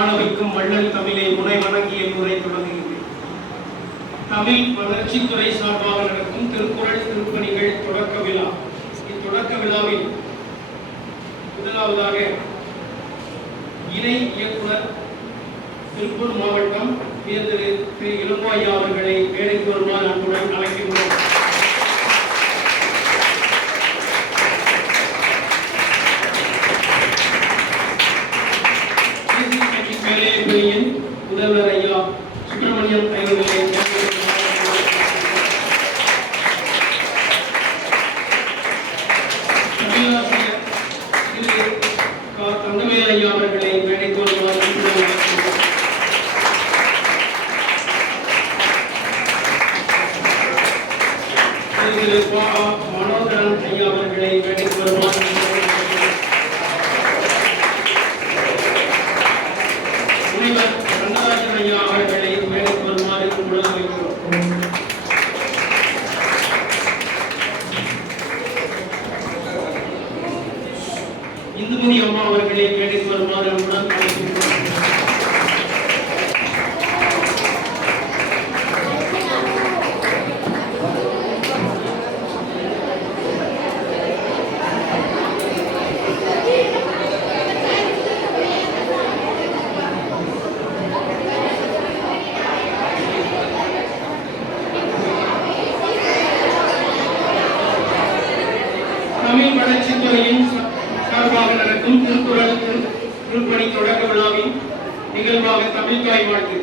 வாழ வைக்கும் வள்ளல் தமிழை முனை வணங்கிய முறை தொடங்குகின்றேன். தமிழ் வளர்ச்சித்துறை சார்பாக நடக்கும் திருக்குறள் திருப்பணிகள் தொடக்க விழா. இத்தொடக்க விழாவில் முதலாவதாக இணை இயக்குனர் திருப்பூர் மாவட்டம் திரு இளங்கோய்யா அவர்களை மேடைக்கு வருமாறு அன்புடன் அழைக்கின்றோம். மேலேபுரியின் முதல்வர் ஐயா சுப்பிரமணியம் அவர்களை தமிழாசிரியர் திரு தங்கவேல் ஐயா அவர்களை மேடைக்கு வருமாறு திரு மனோகரன் ஐயா அவர்களை மேடைக்கு வருமாறு முனைவர் ரங்கராஜன் ஐயா அவர்களை மேடைக்கு வருமாறு அழைக்கிறோம். இந்துமதி அம்மா அவர்களை மேடைக்கு வருமாறு அழைக்கிறோம். தமிழ் வளர்ச்சித்துறையின் சார்பாக நடக்கும் திருக்குறள் திருப்பணி தொடக்க விழாவின் நிகழ்வாக தமிழ் தாய் வாழ்த்து.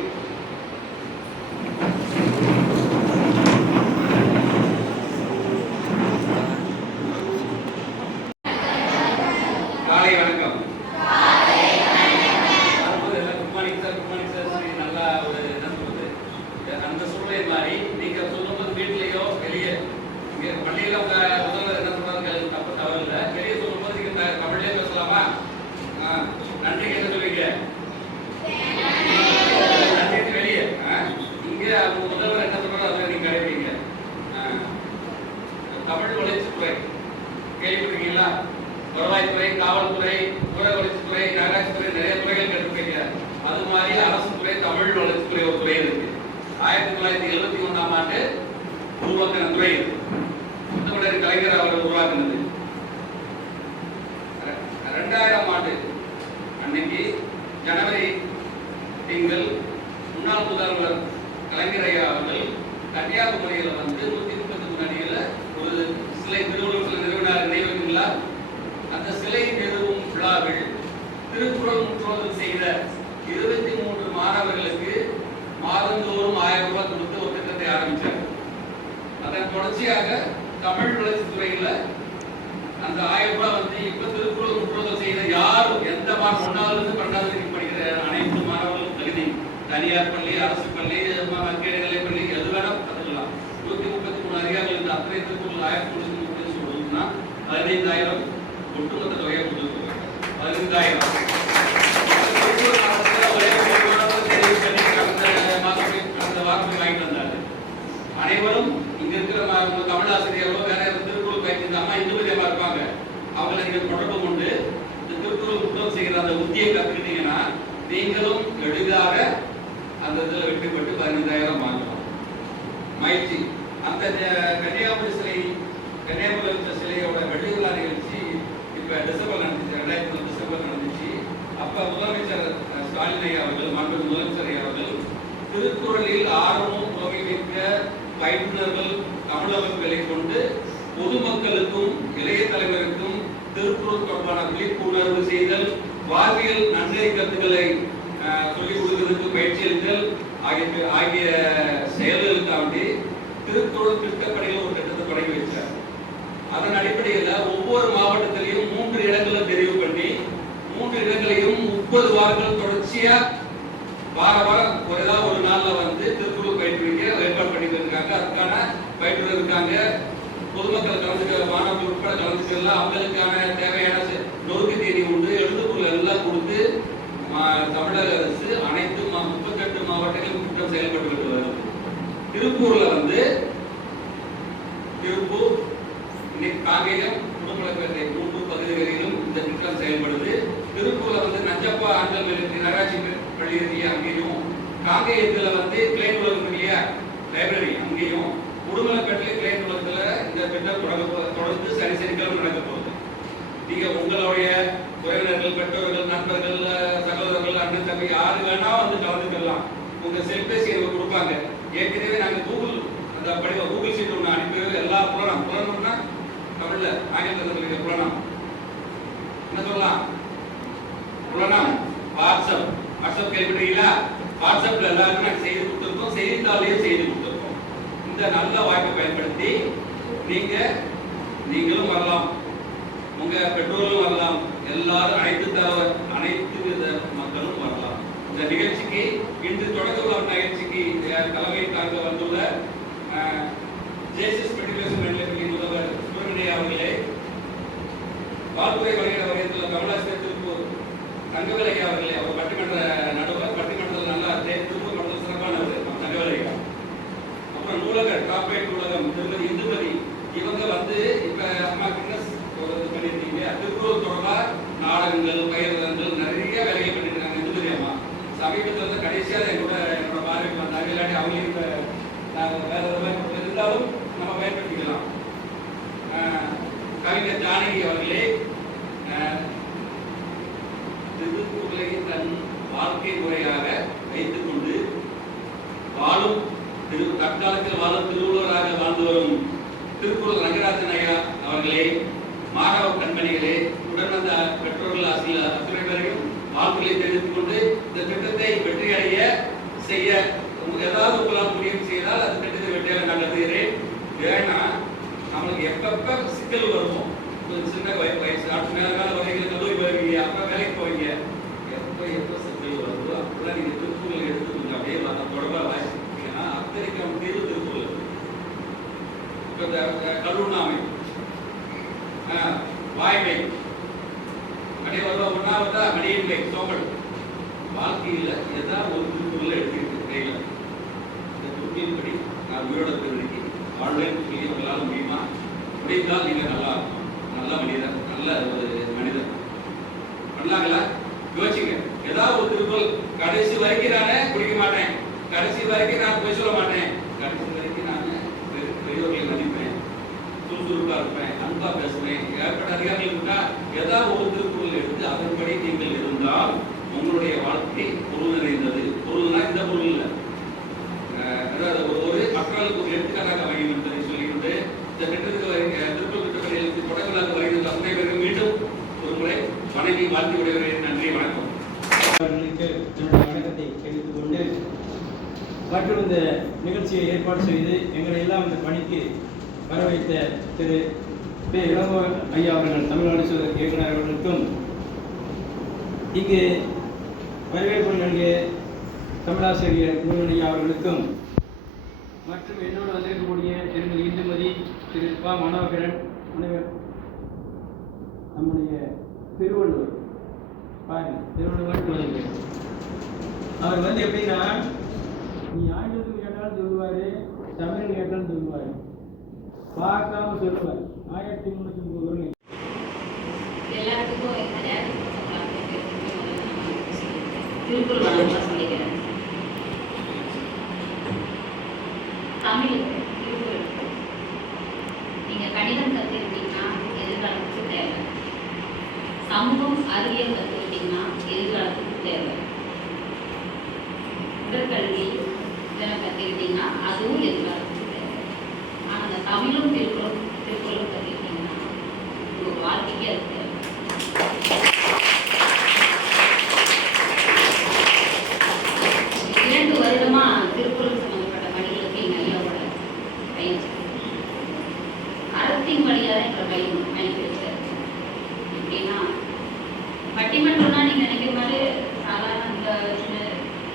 காலை வணக்கம். நல்லா ஒரு என்ன சொல்றது, அந்த சூழ்நிலை மாதிரி நீங்க சொல்லும்போது வீட்டிலேயோ வெளியே பள்ளியில உங்க முதல்வர் என்ன சொல்றாங்க தப்பு தவறு இல்லை. வெளியே சொல்லும்போது நீங்க தமிழ்லயே பேசலாமா? நன்றி என்ன சொல்லுவீங்க? நன்றி வெளியே. இங்க அவங்க முதல்வர் என்ன சொல்றாங்க அதை நீங்க கடைபிடிங்க. தமிழ் வளர்ச்சித்துறை கேள்விப்பட்டிருக்கீங்களா? வருவாய்த்துறை, காவல்துறை, ஊரக வளர்ச்சித்துறை, நகராட்சித்துறை, நிறைய துறைகள் கேட்டிருக்கீங்க. அது மாதிரி அரசு துறை தமிழ் வளர்ச்சித்துறை ஒரு துறை இருக்கு. 1971ஆம் ஆண்டு உருவாக்கின துறை இது. முத்தமிழர் கலைஞர் அவர்கள் உருவாக்கினது. 2000ஆம் ஆண்டு அன்னைக்கு ஜனவரி திங்கள் முன்னாள் முதல்வர் கலைஞர் ஐயா அவர்கள் கன்னியாகுமரியில வந்து 133 அடியில் ஒரு சிலை திருவள்ளுவர் நிறுவனார் நினைவுங்களா? அந்த சிலை நிறுவும் விழாவில் திருக்குறள் முற்றோதல் செய்த 23 மாணவர்களுக்கு மாதந்தோறும் 1000 ரூபாய் கொடுத்து ஒரு திட்டத்தை ஆரம்பித்தார். அதன் தொடர்ச்சியாக தமிழ் வளர்ச்சித்துறையில அந்த 1000 ரூபாய் வந்து இப்ப திருக்குறள் முற்றோதல் செய்த யாரும் எந்த 1வது 12வது படிக்கிற அனைத்து மாணவர்களும் தகுதி, தனியார் பள்ளி, அரசு பள்ளி, நிலை பள்ளி எது வேணும் கத்துக்கலாம். 133 அதிகாரிகள் இந்த அத்தனை திருக்குறள் 1000 கொடுத்து சொல்லணும்னா 15000 ஒட்டுமொத்த தொகையை கொடுத்துருக்காங்க. 15000 வாங்கிட்டு வந்தாரு. அனைவரும் இங்க இருக்கிற தமிழ் ஆசிரியர்களோ வேற திருக்குறள் பயிற்சிந்தாமா இந்துமதியமா இருப்பாங்க. அவங்களை நீங்க தொடர்பு கொண்டு இந்த திருக்குறள் புத்தகம் செய்கிற அந்த உத்தியை கத்துக்கிட்டீங்கன்னா நீங்களும் எளிதாக அந்த இதுல வெற்றி பெற்று 15000 வாங்கலாம். மகிழ்ச்சி. அந்த கன்னியாகுமரி சிலை, கன்னியாகுமரி சிலையோட வெள்ளி விழா நிகழ்ச்சி இப்ப டிசம்பர் நடந்துச்சு, 2000 டிசம்பர் நடந்துச்சு. அப்ப முதலமைச்சர் ஸ்டாலின் ஐயா அவர்கள், மாண்பு முதலமைச்சர் ஐயா அவர்கள் திருக்குறளில் ஆர்வமும் மிக்க பயிற்றுனர்கள் தமிழகங்களை கொண்டு பொதுமக்களுக்கும் இளைய தலைவருக்கும் திருக்குறள் தொடர்பான விழிப்புணர்வு செய்தல், வாழ்வியல் நன்னெறி கருத்துக்களை சொல்லிக் கொடுக்கிறதுக்கு பயிற்சி அளித்தல் ஆகிய செயல்களுக்காண்டி திருக்குறள் திட்டப்பணிகள் ஒரு திட்டத்தை தொடங்கி வச்சார். அதன் அடிப்படையில் ஒவ்வொரு மாவட்டத்திலையும் 3 இடங்களை தெரிவு பண்ணி 3 இடங்களையும் 30 வாரங்கள் தொடர்ச்சியா வாரம் ஒரு நாள்ல வந்து திருக்குறள் பயிற்றுவிக்க ஏற்பாடு பண்ணிட்டு இருக்காங்க. அதுக்கான பயிற்றுனர் இருக்காங்க. பொதுமக்கள் கலந்துக்க, மாணவர்கள் உட்பட கலந்துக்கலாம். அவங்களுக்கான தேவையான நொறுக்கு தேதி உண்டு, எழுதுபொருள் எல்லாம் கொடுத்து தமிழக அரசு அனைத்து 38 மாவட்டங்களும் திட்டம் செயல்பட்டு வருது. திருப்பூர்ல வந்து திருப்பூர், காங்கேயம், உடுமலைப்பேட்டை 3 பகுதிகளிலும் இந்த திட்டம் செயல்படுது. திருப்பூர்ல வந்து நஞ்சப்பா ஆண்கள் நகராட்சி பள்ளி இருக்கு அங்கேயும், காங்கேயத்தில் வந்து கிளை நூலகம் இல்லையா லைப்ரரி அங்கேயும், உடுமலைப்பேட்டில் கிளை நூலகத்தில் இந்த திட்டம் தொடர்ந்து சனிக்கிழமை நடக்க போகுது. நீங்க உங்களுடைய உறவினர்கள், பெற்றோர்கள், நண்பர்கள், சகோதரர்கள், அண்ணன் தம்பி யாரு வேணா வந்து கலந்துக்கலாம். உங்க செல்பேசி எனக்கு கொடுப்பாங்க. ஏற்கனவே நாங்கள் கூகுள் ஷீட் ஒன்று அனுப்பி எல்லா புலனம்னா தமிழ்ல ஆங்கிலத்தில் புலனம் என்ன சொல்லலாம், புலனம் வாட்ஸ்அப் கேள்விப்பட்டீங்களா? வாட்ஸ்அப்ல எல்லாருக்கும் நாங்கள் செய்து கொடுத்துருக்கோம், செய்தித்தாளையும் செய்து கொடுத்துருக்கோம். இந்த நல்ல வாய்ப்பை பயன்படுத்தி நீங்களும் வரலாம், உங்க பெற்றோர்களும் வரலாம், எல்லாரும் அனைத்து வித மக்களும் வரலாம். இந்த நிகழ்ச்சிக்கு இன்று தொடக்க விழா நிகழ்ச்சிக்கு தலைமை தாங்க வந்துள்ள ஜேசஸ் மெட்ரிகுலேஷன் மேல்நிலைப்பள்ளி முதல்வர் சுப்பிரமணிய அவர்களே, வாழ்த்துறை வகையிட வகையத்தில் தமிழாசிரியர் திருப்பூர் தங்கவேலையா அவர்களே, அவர் பட்டிமன்ற நடுவர், பட்டிமன்றத்தில் நல்லா திருப்பூர் மண்டலம் சிறப்பானவர் தங்கவேலையா. அப்புறம் நூலகர் கார்பரேட் நூலகம் திருமதி இந்துமதி, இவங்க வந்து இப்ப அம்மா கிட்னஸ் பண்ணியிருக்கீங்க, திருப்பூர் தொடர்பா நாடகங்கள், பயிர்கள் நிறைய வேலையை பண்ணிட்டு இருக்காங்க இந்துமதி அம்மா. சமீபத்தில் வந்து கடைசியாக என்னோட பார்வைக்கு வந்தாங்க. இல்லாட்டி அவங்களுக்கு வேற இருந்தாலும் நம்ம பயன்படுத்திக்கலாம். கவிஞர் ஜானகி அவர்களே, திருக்குறளை தன் வாழ்க்கை முறையாக வைத்துக் கொண்டு வாழும் தற்காலத்தில் வாழும் திருவள்ளுவராக வாழ்ந்து வரும் திருக்குறள் ரங்கராஜன் ஐயா அவர்களே, மாணவ கண்மணிகளே, உடன் வந்த பெற்றோர்கள், ஆசிரியர் அத்துறை பேரையும் வாழ்க்கையை தெரிவித்துக் கொண்டு இந்த திட்டத்தை வெற்றியடைய செய்ய ஏதாவது உங்களால் முடியும் செய்தால் அந்த திட்டத்தை வெற்றியாக நான் கருதுகிறேன். ஏன்னா நம்மளுக்கு எப்பப்ப சிக்கல் வருவோம், சின்ன வயசு மேல கால வரைக்கும் கல்லூரி வருவீங்க, அப்புறம் வேலைக்கு போவீங்க, எப்ப சிக்கல் வருதோ அப்பெல்லாம் நீங்க திருக்குறள் எடுத்துக்கோங்க. அப்படியே தொடர்பா வாசிப்பீங்கன்னா அத்தனைக்கு நம்ம தீர்வு திருக்குறள். இப்ப இந்த கல்லுண்ணாமை, வாய்மை, அப்படியே ஒன்னாவதா மடியின்மை, சோம்பல். வாழ்க்கையில ஏதாவது ஒரு திருக்குறள் எடுத்துக்கிட்டு கையில இந்த திருப்பின்படி நான் உயிரோட திருவிக்கு வாழ்வேன்னு சொல்லி உங்களால் முடியுமா? முடிந்தால் நீங்க நல்லா இருக்கும், நல்ல மனிதர், நல்ல ஒரு மனிதர். பண்ணலாங்களா? யோசிச்சுங்க. ஏதாவது ஒரு திருக்குறள் கடைசி வரைக்கும் நானே குடிக்க மாட்டேன், கடைசி வரைக்கும் நான் போய் சொல்ல மாட்டேன், கடைசி வரைக்கும் நான் பெரியவர்களை மதிப்பேன், சுறுசுறுப்பா இருப்பேன், அன்பா பேசுவேன், ஏற்பட்ட அதிகாரிகள் இருந்தா ஏதாவது ஒரு திருக்குறள் எடுத்து அதன்படி நீங்கள் இருந்தால் உங்களுடைய வாழ்க்கை பொருள் நிறைந்தது. பொருள்னா இந்த பொருள் இல்லை, அதாவது ஒரு மக்களுக்கு ஒரு எடுத்துக்காட்டாக அமையும் என்பதை சொல்லிவிட்டு இந்த திட்டத்துக்கு திருப்பூர் திட்டப்பணிகளுக்கு தொடர்பில்லாத வருகின்ற அத்தனை பேருக்கு மீண்டும் ஒரு முறை வணங்கி வாழ்த்து விடுகிறேன். நன்றி, வணக்கம். அவர்களுக்கு என்னுடைய வணக்கத்தை தெரிவித்துக் கொண்டு மற்றும் இந்த நிகழ்ச்சியை ஏற்பாடு செய்து எங்களை எல்லாம் இந்த பணிக்கு வர வைத்த திரு பே. இளங்கோவன் ஐயா அவர்கள், தமிழ்நாடு இயக்குனர் அவர்களுக்கும், இங்கு வரவேற்பு நல்கிய தமிழாசிரியர் முருகன் ஐயா அவர்களுக்கும், மற்றும் என்னோடு வந்திருக்கக்கூடிய திருமதி இந்துமதி, திரு ப. மனோகரன், முனைவர் நம்முடைய திருவள்ளுவர் அவர் வந்து எப்படின்னா, நீ ஆங்கிலத்தில் கேட்டாலும் சொல்லுவார், தமிழ் கேட்டாலும் சொல்லுவார், பார்க்காம சொல்லுவார். 1330 எல்லாத்துக்கும் திருக்குறள் நல்லா சொல்லிக்கிறேன். தமிழ் திருக்குறள் நீங்க கணிதம் கற்றுக்கிட்டீங்கன்னா எதிர்காலத்துக்கு தேவை, சமூகம் அறிவியல் கற்றுக்கிட்டீங்கன்னா எதிர்காலத்துக்கு தேவை, உடற்கல்வி இதெல்லாம் கற்றுக்கிட்டீங்கன்னா அதுவும் எதிர்காலத்துக்கு தேவை. ஆனால் அந்த தமிழும் திருக்குறளும் கற்றுக்கிட்டீங்கன்னா உங்கள் வாழ்க்கைக்கு அது தேவை. 2 வருடமா திருக்குறள் சம்பந்தப்பட்ட பணிகளுக்கு எங்கள் ஐயாவோட பயிற்சி அறத்தின் வழியாக எங்களை பயன்படுத்த. எப்படின்னா பட்டிமன்றம்னா நீங்க நினைக்கிற மாதிரி சாதாரண இந்த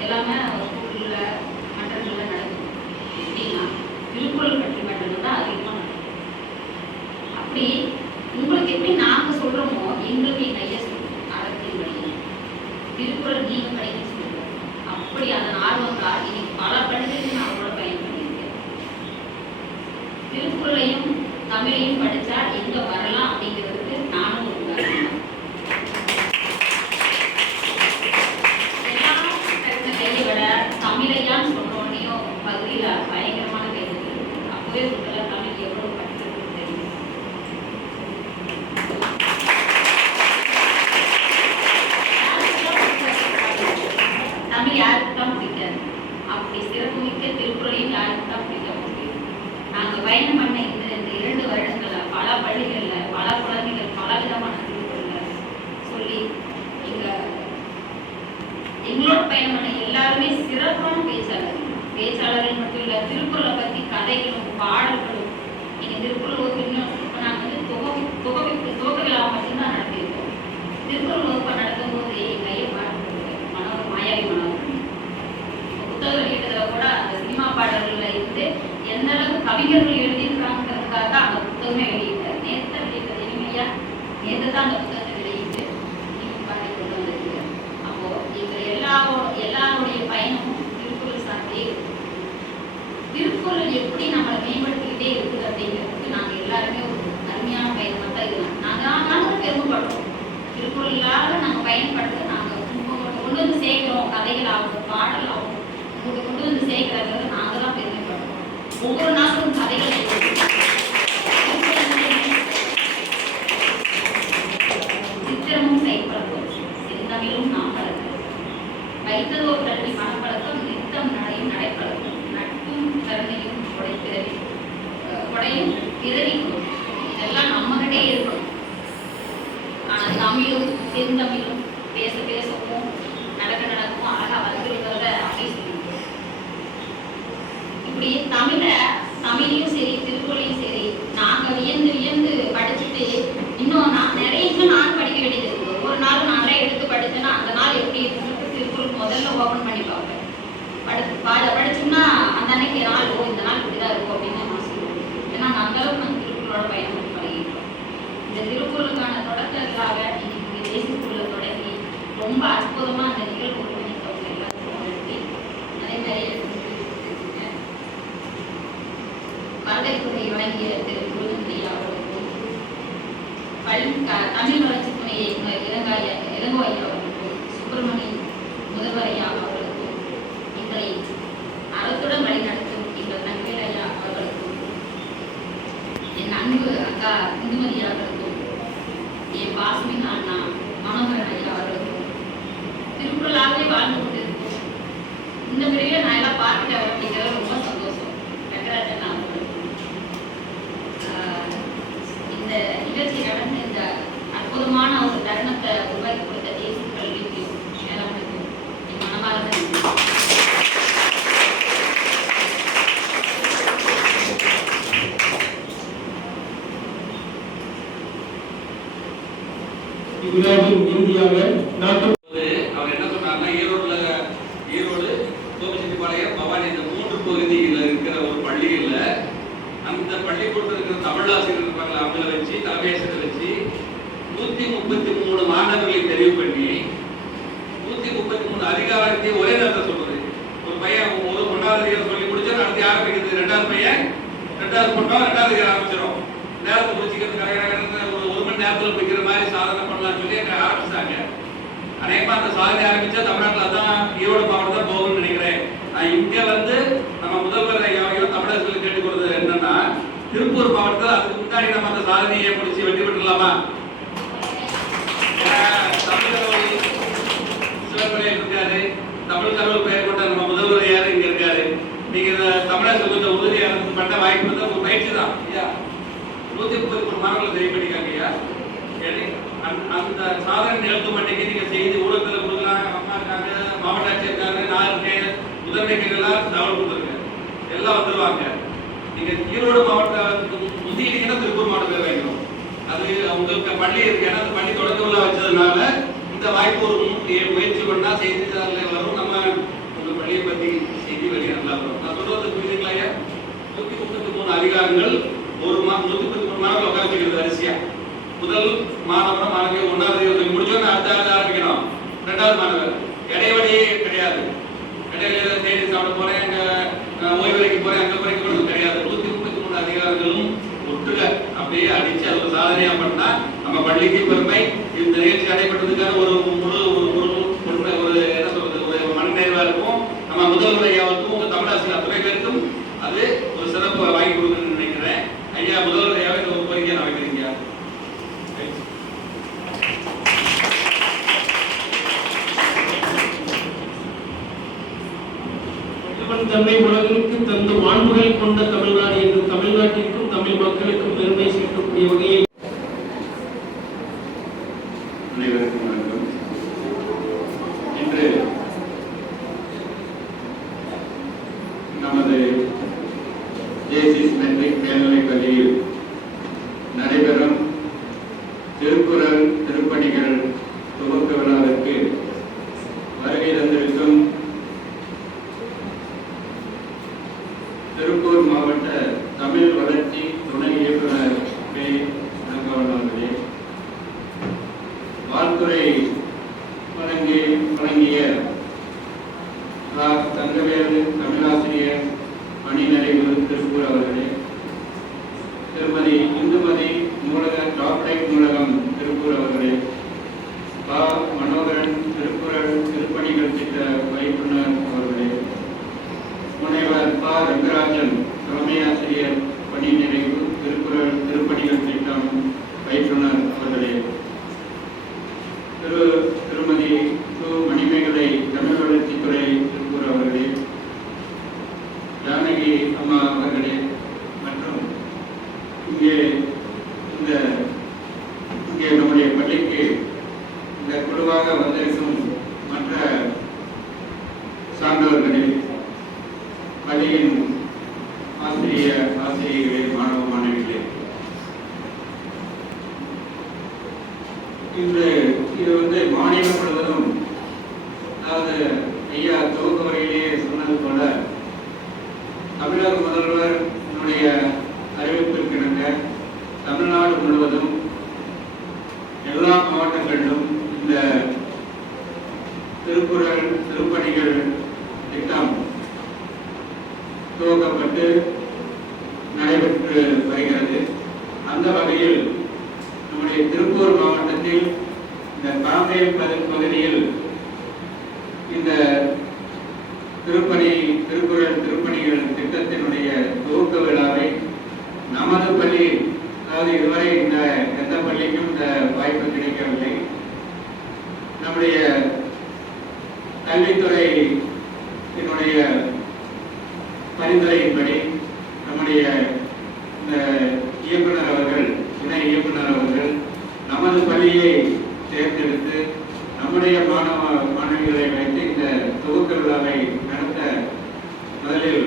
எல்லாமே ஸ்கூல்ல மன்றங்கள்ல நடக்கும். எப்படின்னா திருக்குறள் பட்டிமன்றம் தான் அதிகமாக நடக்கும். அப்படி உங்களுக்கு எப்படி நாங்க சொல்றோமோ எங்களுக்கு எங்க ஐயா சொல்றோம், அறத்தின் வழியாக திருக்குறள் நீங்க படிக்க சொல்றோம். அப்படி அதன் ஆர்வம் தான் இன்னைக்கு பல படிப்புக்கு நான் அவரோட பயன் பண்ணியிருக்கேன். திருக்குறளையும் தமிழையும் படிச்சா எங்க வரலாம் அப்படிங்கிறதுக்கு நானும் ஒரு உதாரணம். எல்லாரும் யாருக்கு தான் பிடிக்காது? அப்படி சிறப்புமிக்க திருக்குறளையும் யாருக்கு தான் பிடிக்க முடியும்? நாங்கள் பயணம் பண்ண இந்த 2 வருடங்கள்ல பல பள்ளிகள்ல பல குழந்தைகள் பல விதமான திருக்குறளை சொல்லி எங்களோட பயணம் பண்ண எல்லாருமே சிறப்பான பேச்சாளர்கள் மட்டும் இல்லை, திருக்குறளை பற்றி கதைகளும் பாடல்களும். நீங்கள் திருக்குறள் வகுப்பு இப்போ நாங்கள் வந்து துவக்க விழா மட்டும்தான் நடத்தியிருக்கோம். திருக்குறள் வகுப்பை நடத்தும் போது என் கையை பாட்டு மனோர் மாயாவி மனோர் புத்தகம் வெளியிட்டதில் கூட அந்த சினிமா பாடல்களில் இருந்து எந்த அளவுக்கு கவிஞர்கள் எழுதியிருக்காங்கிறதுக்காக தான் அந்த புத்தகமே வெளியிட்டார். நேற்று வெளியிட்டது இனிமையா நேற்று தான் அந்த புத்தகத்தை வெளியிட்டு நீங்கள் பாடி கொண்டு வந்திருக்கீங்க. அப்போ எங்கள் எல்லாருடைய பயணமும் திருக்குறள் சார்ந்தே இருக்கு. திருக்குறள் எப்படி நம்மளை மேம்படுத்திக்கிட்டே இருக்குது அப்படிங்கிறதுக்கு நாங்கள் எல்லாருமே ஒரு அருமையான பயணமாக தான் இருக்கலாம். நாங்கள் பெருமைப்படுறோம். திருக்குறளால் நாங்கள் பயன்படுத்த நாங்கள் கொண்டு வந்து சேர்க்கிறோம். கதைகள் ஆகும், பாடல் ஆகும், உங்களுக்கு கொண்டு வந்து சேர்க்கிறத நாங்கள் தான் பெருமைப்படுறோம். ஒவ்வொரு நாளும் கதைகள் சித்திரமும் செயல்படுத்தும், செந்தமிழும் நாம் பழக்கம், வைத்ததோர் கல்வி மனப்பழக்கம், நித்தம் நடையும் நடைப்பழக்கம், நட்பும் கருணையும் கொடையும் பிறவிக்கும், இதெல்லாம் நம்மகிட்டே இருக்கணும். ஆனால் தமிழும் செந்தமிழும் பேச பேசவும் நடக்கவும் அழகா வருகிறத அப்படி சொல்லியிருக்கோம். இப்படி தமிழையும் சரி திருக்குறளையும் சரி நாங்கள் வியந்து படிச்சுட்டு இன்னும் நானும் படிக்க வேண்டியது இருக்குது. ஒரு நாள் நானே எடுத்து படிச்சேன்னா அந்த நாள் எப்படி இருக்குன்னு திருக்குறள் முதல்ல ஓபன் பண்ணி பார்ப்பேன். படிச்சோம்னா அந்த அன்னைக்கு நாள் இந்த நாள் இப்படிதான் இருக்கும் அப்படின்னு நான் சொல்லுவேன். ஏன்னா அந்த அளவுக்கு நம்ம திருக்குறளோட பயணம் பழகிட்டோம். இந்த திருக்குறளுக்கான தொடக்கங்களாக இன்னைக்கு தேசியக்குள்ள தொடங்கி ரொம்ப அற்புதமா அந்த நிகழ்வு ஒருங்கிணைத்தவங்க எல்லாருக்கும் நன்றி. அதே மாதிரி வரவேற்புரை வழங்கிய திரு குருநந்தி அவர்களுக்கும், தமிழ் வளர்ச்சி துணை இளங்கோ ஐயா அவர்களுக்கும், சுப்பிரமணி முதல்வர் ஐயா அவர்களுக்கும், எங்களை அறத்துடன் வழிநடத்தும் எங்கள் தங்கவேல் ஐயா அவர்களுக்கும், என் அன்பு அக்கா இந்துமதி அவர்களுக்கும், என் பாஸ்மின் அண்ணா மனோகரன் ஐயா அவர்களுக்கும், திருக்குறளாகவே வாழ்ந்து கொண்டிருக்கும் இந்த பிரிவில் நான் எல்லாம் பார்த்துட்டேன் அப்படிங்கிறது ரொம்ப சந்தோஷம். வெங்கராஜன் அவர்களுக்கும் இந்த நிகழ்ச்சி நடந்த இந்த அற்புதமான ஒரு தருணத்தை உருவாக்கி கொடுத்த தேசிய கல்விக்கு மேலாண்மைக்கும் என் மனமார்ந்த இவ்விழாவின் இறுதியாக அவர் என்ன சொன்னார்னா ஈரோடு கோபிச்செட்டிப்பாளையம் பவானி இந்த 3 பகுதியில் இருக்கிற ஒரு பள்ளியில் அந்த பள்ளிக்கூடத்தில் இருக்கிற தமிழாசிரியர் இருப்பாங்க, அவங்கள வச்சு தலைமையாசிரியரை வச்சு 133 மாணவர்களை தெரிவு பண்ணி 133 அதிகாரத்தையும் ஒரே நேரத்தில் சொல்றது. ஒரு பையன் ஒன்றாவது அதிகாரம் சொல்லி முடிச்சா அடுத்து ஆரம்பிக்கிறது, 2வது பையன் 2வது பண்ணோம் 2வது அதிகாரம் ஆரம்பிச்சிடும். நேரத்தை முடிச்சுக்கிறது ஒரு மணி நேரத்தில் பிடிக்கிற மாதிரி சாதனை பண்ணலாம்னு சொல்லி ஆரம்பிச்சாங்க. அநேகமாக அந்த சாதனை ஆரம்பிச்சா தமிழ்நாட்டில் தான் ஈரோடு மாவட்டம் தான் போகணும்னு நினைக்கிறேன். இங்கே நம்ம முதல்வர் ஐயாவையும் தமிழகத்தில் கேட்டுக்கொள்வது என்னன்னா, திருப்பூர் மாவட்டத்தில் அதுக்கு முன்னாடி நம்ம அந்த சாதனையை முடிச்சு வெற்றி பெற்றலாமா? சிவகலையில் இருக்காரு, தமிழ் கடவுள் பெயர் கொண்ட நம்ம முதல்வர் ஐயா இங்க இருக்காரு. நீங்க தமிழகத்தில் கொஞ்சம் உறுதியாக பண்ண வாய்ப்பு வந்து ஒரு பயிற்சி தான் ஐயா. 133 மாணவர்கள் தெரிவு பண்ணிக்காங்க ஐயா. அந்த சாதனை நிகழ்த்து மாட்டேங்க நீங்க செய்தி ஊடகத்தில் கொடுக்கலாம். அம்மா இருக்காங்க, மாவட்ட ஆட்சியர் இருக்காங்க, நான் இருக்கேன், முதன்மைக்கு எல்லாம் தகவல் கொடுத்துருங்க, எல்லாம் வந்துருவாங்க. நீங்க ஈரோடு மாவட்டத்துக்கு முந்திட்டீங்கன்னா திருப்பூர் மாவட்டத்தில் வைக்கணும். அது உங்களுக்கு பள்ளி இருக்கு, ஏன்னா அந்த பள்ளி தொடக்க விழா வச்சதுனால இந்த வாய்ப்பு ஒரு முயற்சி பண்ணா செய்தித்தாளில் வரும். நம்ம உங்க பள்ளியை பத்தி செய்தி வெளியே நல்லா வரும். நான் சொல்றது புரியுதுங்களா ஐயா? 133 அதிகாரங்கள், 133 மாணவர்கள் உட்கார வச்சுக்கிறது வரிசையா. முதல் மாணவன் மாணவியை 1வது முடிச்சோன்னு அடுத்த ஆரம்பிக்கணும். 2வது மாணவர் இடைவெளியே கிடையாது. இடையில தேடி சாப்பிட போறேன், அங்க ஓய்வறைக்கு போறேன், அங்க போறேன் போறது கிடையாது. 133 அதிகாரங்களும் ஒட்டுக அப்படியே அடிச்சு அது ஒரு சாதனையா பண்ணா நம்ம பள்ளிக்கு பெருமை. இந்த நிகழ்ச்சி நடைபெற்றதுக்கான ஒரு என்ன சொல்றது, ஒரு மனநிறைவா இருக்கும். நம்ம முதல்வர் ஐயாவுக்கும் உங்க தமிழாசிரியர் அத்தனை பேருக்கும் அது ஒரு சிறப்பு வாங்கி கொடுக்கணும்னு நினைக்கிறேன். ஐயா முதல்வர் ஐயாவை இந்த ஒரு கோரிக்கை நான் வைக்கிறீங்க. அப்பன் தன்னை உலகிற்கு தந்த மாண்புகள் கொண்ட தமிழ்நாடு என்று தமிழ்நாட்டிற்கும் தமிழ் மக்களுக்கும் பெருமை சேர்க்கக்கூடிய வகையில் அனைவருக்கும் வணக்கம். இன்று நமது ஜேசிஸ் மெட்ரிக் மேல்நிலைப் பள்ளியில் நடைபெறும் திருக்குறள் திருப்பணிகள் துவக்க விழாவிற்கு வருகை தந்திருக்கும் திருப்பூர் மாவட்ட தமிழ் வளர்ச்சி துணை இயக்குனர் பி. ரங்கவன் அவர்களே, வாழ்த்துறை வழங்கிய தங்கவேலு தமிழாசிரியர் பணி நிறைவு திருப்பூர் அவர்களே, திருமதி இந்துமதி டாக்டரேட் நூலகம் திருப்பூர் அவர்களே, பா. மனோகரன் திருக்குறள் திருப்பணிகள் திட்ட பயிற்றுனர் அவர்களே, முனைவர் பா. ரங்கராஜன் தலைமையாசிரியர் பணி நிறைவு திருக்குறள் திருப்பணிகள் திட்டம் பயிற்றுனர் அவர்களே, திருமதி கு. மணிமேகலை தமிழ் வளர்ச்சித்துறை திருப்பூர் அவர்களே, ஜானகி அம்மா அவர்களே, மற்றும் இங்கே நம்முடைய பள்ளிக்கு இந்த குழுவாக வந்திருக்கும் மற்ற சான்றோர்களே, பள்ளியின் ஆசிரியர்களே, மாணவ மாணவிகளே, இது மாநிலம் முழுவதும், அதாவது ஐயா துவக்க வரையிலேயே சொன்னது போல தமிழக முதல்வர் அறிவிப்பிற்கிணங்க தமிழ்நாடு முழுவதும் எல்லா மாவட்டங்களிலும் இந்த திருக்குறள் திருப்பணிகள் திட்டம் துவக்கப்பட்டு நடைபெற்று வருகிறது. அந்த வகையில் நம்முடைய திருப்பூர் மாவட்டத்தில் இந்த காங்கேயம் பகுதியில் இந்த திருக்குறள் திருப்பணிகள் திட்டத்தினுடைய துவக்க விழாவை நமது பள்ளி, அதாவது இதுவரை எந்த பள்ளிக்கும் இந்த வாய்ப்பு கிடைக்கவில்லை. நம்முடைய கல்வித்துறையினுடைய பரிந்துரையின்படி நம்முடைய இந்த இயக்குனர் அவர்கள், துணை இயக்குனர் அவர்கள் நமது பள்ளியை தேர்ந்தெடுத்து நம்முடைய மாணவிகளை வைத்து இந்த துவக்க விழாவை நடத்த முதலில்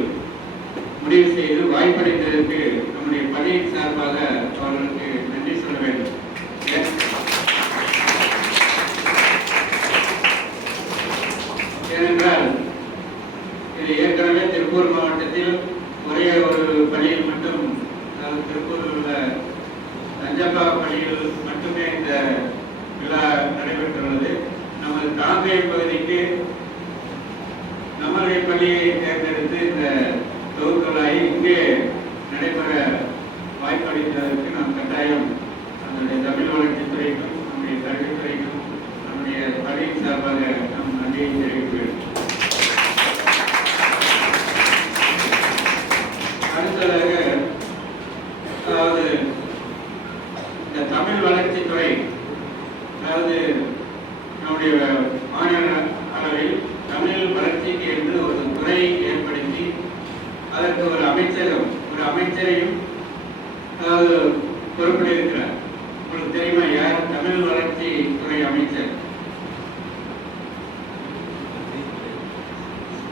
முடிவு செய்து வாய்ப்பளித்ததற்கு நம்முடைய பள்ளியின் சார்பாக அவர்களுக்கு நன்றி சொல்ல வேண்டும். ஏனென்றால் இது ஏற்கனவே திருப்பூர் மாவட்டத்தில் ஒரே ஒரு பள்ளியில் மட்டும், அதாவது திருப்பூரில் உள்ள தஞ்சப்பா பள்ளியில் மட்டுமே இந்த விழா நடைபெற்றுள்ளது. நமது காங்கேயம் பகுதிக்கு நம்முடைய பள்ளியை தேர்ந்தெடுத்து இந்த துவக்க விழாவை இங்கே நடைபெற வாய்ப்பளித்ததற்கு நாம் கட்டாயம் நம்முடைய தமிழ் வளர்ச்சித்துறைக்கும் நம்முடைய கல்வித்துறைக்கும் நம்முடைய பள்ளியின் சார்பாக நாம் நன்றியை தெரிவிக்க வேண்டும். அடுத்ததாக, அதாவது இந்த தமிழ் வளர்ச்சித்துறை, அதாவது நம்முடைய மாநில அளவில் தமிழ் வளர்ச்சிக்கு என்று ஒரு துறை ஏற்படுத்தி அதற்கு ஒரு அமைச்சரையும் பொறுப்பில் இருக்கிறார். உங்களுக்கு தெரியுமா யார் தமிழ் வளர்ச்சி துறை அமைச்சர்?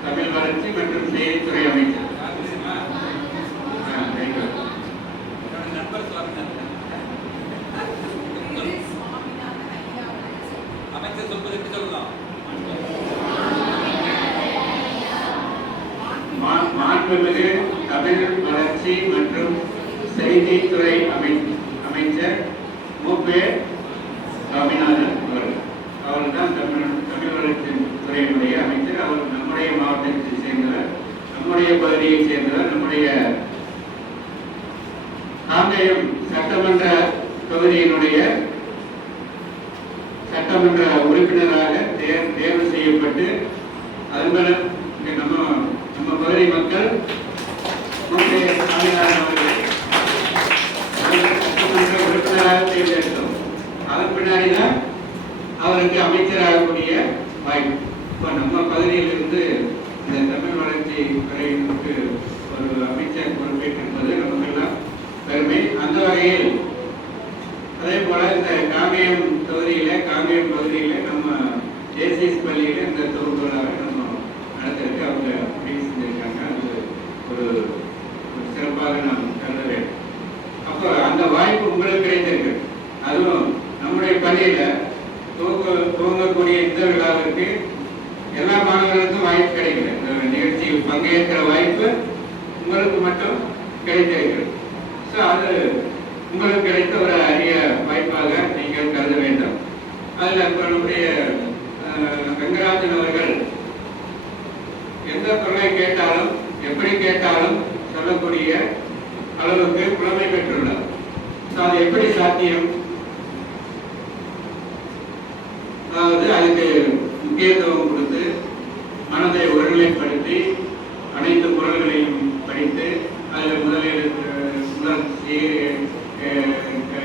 தமிழ் வளர்ச்சி மற்றும் செய்தித்துறை அமைச்சர் மாண்புமிகு தமிழ் வளர்ச்சி மற்றும் செய்தித்துறை அமைச்சர் மூப்பே சாமிநாதன் அவர்கள் தான் தமிழ் வளர்ச்சி துறையினுடைய அமைச்சர். அவர் நம்முடைய மாவட்டத்தை சேர்ந்தவர், நம்முடைய பகுதியை சேர்ந்தவர். நம்முடைய காங்கேயம் சட்டமன்ற தொகுதியினுடைய சட்டமன்ற உறுப்பினராக தேர்வு செய்யப்பட்டு அதன் நம்ம பகுதி மக்கள் சட்டமன்ற உறுப்பினராக தேர்ந்தெடுத்தோம். அதன் பின்னாடிதான் அவருக்கு அமைச்சராகக்கூடிய வாய்ப்பு. இப்போ நம்ம பகுதியிலிருந்து இந்த தமிழ் வளர்ச்சி போல இந்த காங்கேயம் பகுதியில் நம்ம ஜேசிஎஸ் பள்ளியில் இந்த தொகுப்புகளாக நம்ம நடத்துறதுக்கு அவங்க முடிவு செஞ்சிருக்காங்க. அது ஒரு சிறப்பாக நாம் கருத வேண்டும். அப்போ அந்த வாய்ப்பு உங்களுக்கு கிடைத்திருக்கு. அதுவும் நம்முடைய பள்ளியில் துவங்கக்கூடிய இந்த விழாவிற்கு எல்லா மாணவர்களுக்கும் வாய்ப்பு கிடைக்கல. இந்த நிகழ்ச்சியில் பங்கேற்கிற வாய்ப்பு உங்களுக்கு மட்டும் கிடைத்திருக்கிறது. ஸோ அது உங்களுக்கு கிடைத்த ஒரு அரிய வாய்ப்பாக நீங்கள் கருத வேண்டும். அதில் இப்போ நம்முடைய ரங்கராஜன் அவர்கள் எந்த பொருளை கேட்டாலும் எப்படி கேட்டாலும் சொல்லக்கூடிய அளவுக்கு புலமை பெற்றுள்ளார். ஸோ அது எப்படி சாத்தியம்? அதாவது அதுக்கு முக்கியத்துவம் கொடுத்து மனதை ஒருநிலைப்படுத்தி அனைத்து குரல்களையும் படித்து அதில் முதல் சீர்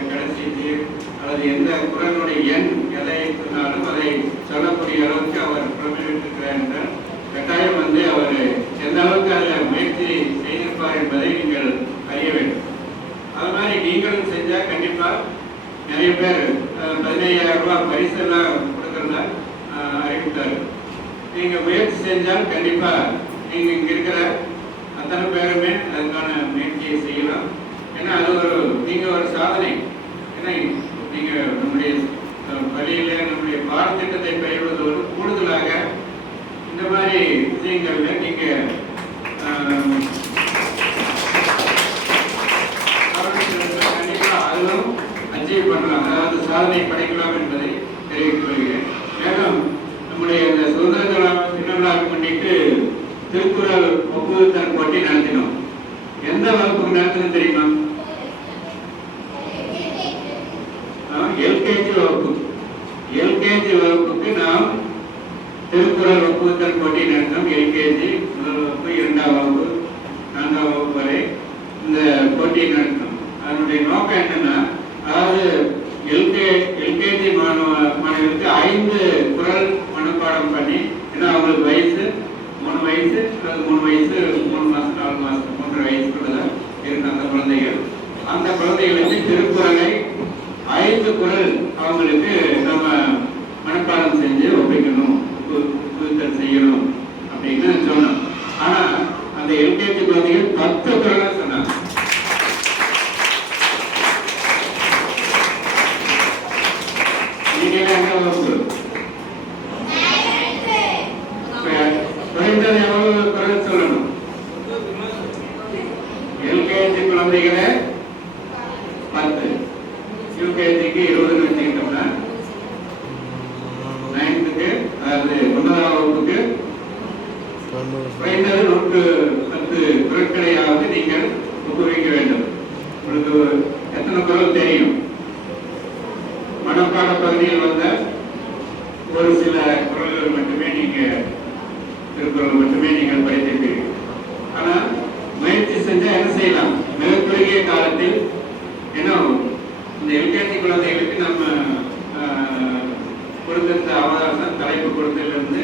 கடைசி சீர் அல்லது எந்த குரலுடைய எண் எதை சொன்னாலும் அதை சொல்லக்கூடிய அளவுக்கு அவர் புலமை பெற்றிருக்கிறார் என்றால் கட்டாயம் அவர் எந்த அளவுக்கு அதில் முயற்சி செய்திருப்பார் என்பதை நீங்கள் அறிய வேண்டும். அது மாதிரி நீங்களும் செஞ்சால் கண்டிப்பாக நிறைய பேர் 15,000 ரூபாய் பரிசெல்லாம் கொடுக்கறதா அறிவித்தார். நீங்கள் முயற்சி செஞ்சால் கண்டிப்பாக நீங்கள் இங்கே இருக்கிற அத்தனை பேருமே அதுக்கான முயற்சியை செய்யலாம். ஏன்னா அது நீங்கள் ஒரு சாதனை. ஏன்னா நீங்கள் நம்முடைய பள்ளியில் நம்முடைய பாடத்திட்டத்தை பயிர்வதோடு கூடுதலாக இந்த மாதிரி விஷயங்களில் நீங்கள் கண்டிப்பாக அதிலும் அச்சீவ் பண்ணலாம், அதாவது சாதனை படைக்கலாம் என்பதை தெரிவித்துக் கொள்கிறேன். மேலும் நம்முடைய இந்த சுதந்திர திருவிழாவை முன்னிட்டு திருக்குறள் ஒப்புதல் போட்டி நடத்தினோம். எந்த வகுப்புக்கு நடத்தினோம் தெரியுமா? எல்கேஜி வகுப்புக்கு நாம் திருக்குறள் ஒப்புதல் போட்டி நடத்தினோம். எல்கேஜி முதல் வகுப்பு, 2ஆம் வகுப்பு, 4ஆம் வகுப்பு வரை இந்த போட்டியை நடத்தினோம். அதனுடைய நோக்கம் என்னன்னா, அதாவது எல்கேஜி மாணவர்களுக்கு 5 குறள் மனப்பாடம் பண்ணி, ஏன்னா அவங்களுக்கு வயசு 3 வயசு அல்லது 3 வயசு 3 மாதம் 4 மாதம் 3 வயசுக்குள்ளதான் இருக்கு அந்த குழந்தைகளுக்கு திருக்குறளை 5 குறள் அவங்களுக்கு நம்ம மனப்பாடம் செஞ்சு ஒப்பிக்கணும், புதுத்தல் செய்யணும் அப்படின்னு சொன்னோம். ஆனா அந்த எல்கேஜி குழந்தைகள் 10 குறளை சொன்னாங்க. நீங்களே எங்க வகுப்பு? குறைந்தது எவ்வளவு குறள் சொல்லணும்? எல்கேஜி குழந்தைகளே 10, யூகேஜிக்கு 20 வச்சுக்கிட்டோம்னா 9க்கு, அதாவது 9ஆம் வகுப்புக்கு குறைந்தது 110 குறட்களையாவது நீங்கள் ஒப்புவிக்க வேண்டும். உங்களுக்கு எத்தனை குறள் தெரியும்? மனப்பாட பகுதியில் வந்த ஒரு சில குறள்கள் மட்டுமே திருக்குறள் மட்டுமே நீங்கள் படித்திருப்பீர்கள். ஆனால் முயற்சி செஞ்சால் என்ன செய்யலாம்? மிக குறுகிய காலத்தில், ஏன்னா இந்த எல்கேஜி குழந்தைகளுக்கு நம்ம கொடுத்திருந்த அவகாசம், தலைப்பு கொடுத்ததிலிருந்து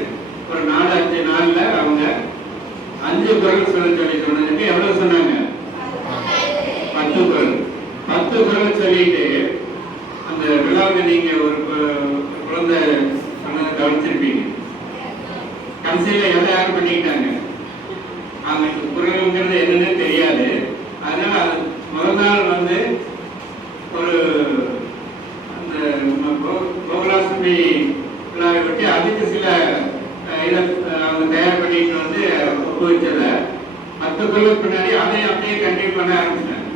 ஒரு 4-5 நாள்ல அவங்க 5 குறள் சொல்லி சொன்னதுக்கு எவ்வளவு சொன்னாங்க? 10 குறள். 10 குறள் சொல்லிட்டு அந்த விழாவில் நீங்க ஒரு குழந்தை சொன்னதை கவனிச்சிருப்பீங்க. கடைசியில எதை யாரும் பண்ணிக்கிட்டாங்க? அவங்களுக்கு குறள்ங்கிறது என்னன்னு தெரியாது. அதனால அது முதல் நாள் ஒரு அந்த கோகுலாஷ்டமி விழாவை ஒட்டி அதுக்கு சில இதை அவங்க தயார் பண்ணிட்டு ஒப்புவிச்சத 10 குறளுக்கு பின்னாடி அதையும் அப்படியே கண்டினியூ பண்ண ஆரம்பிச்சாங்க.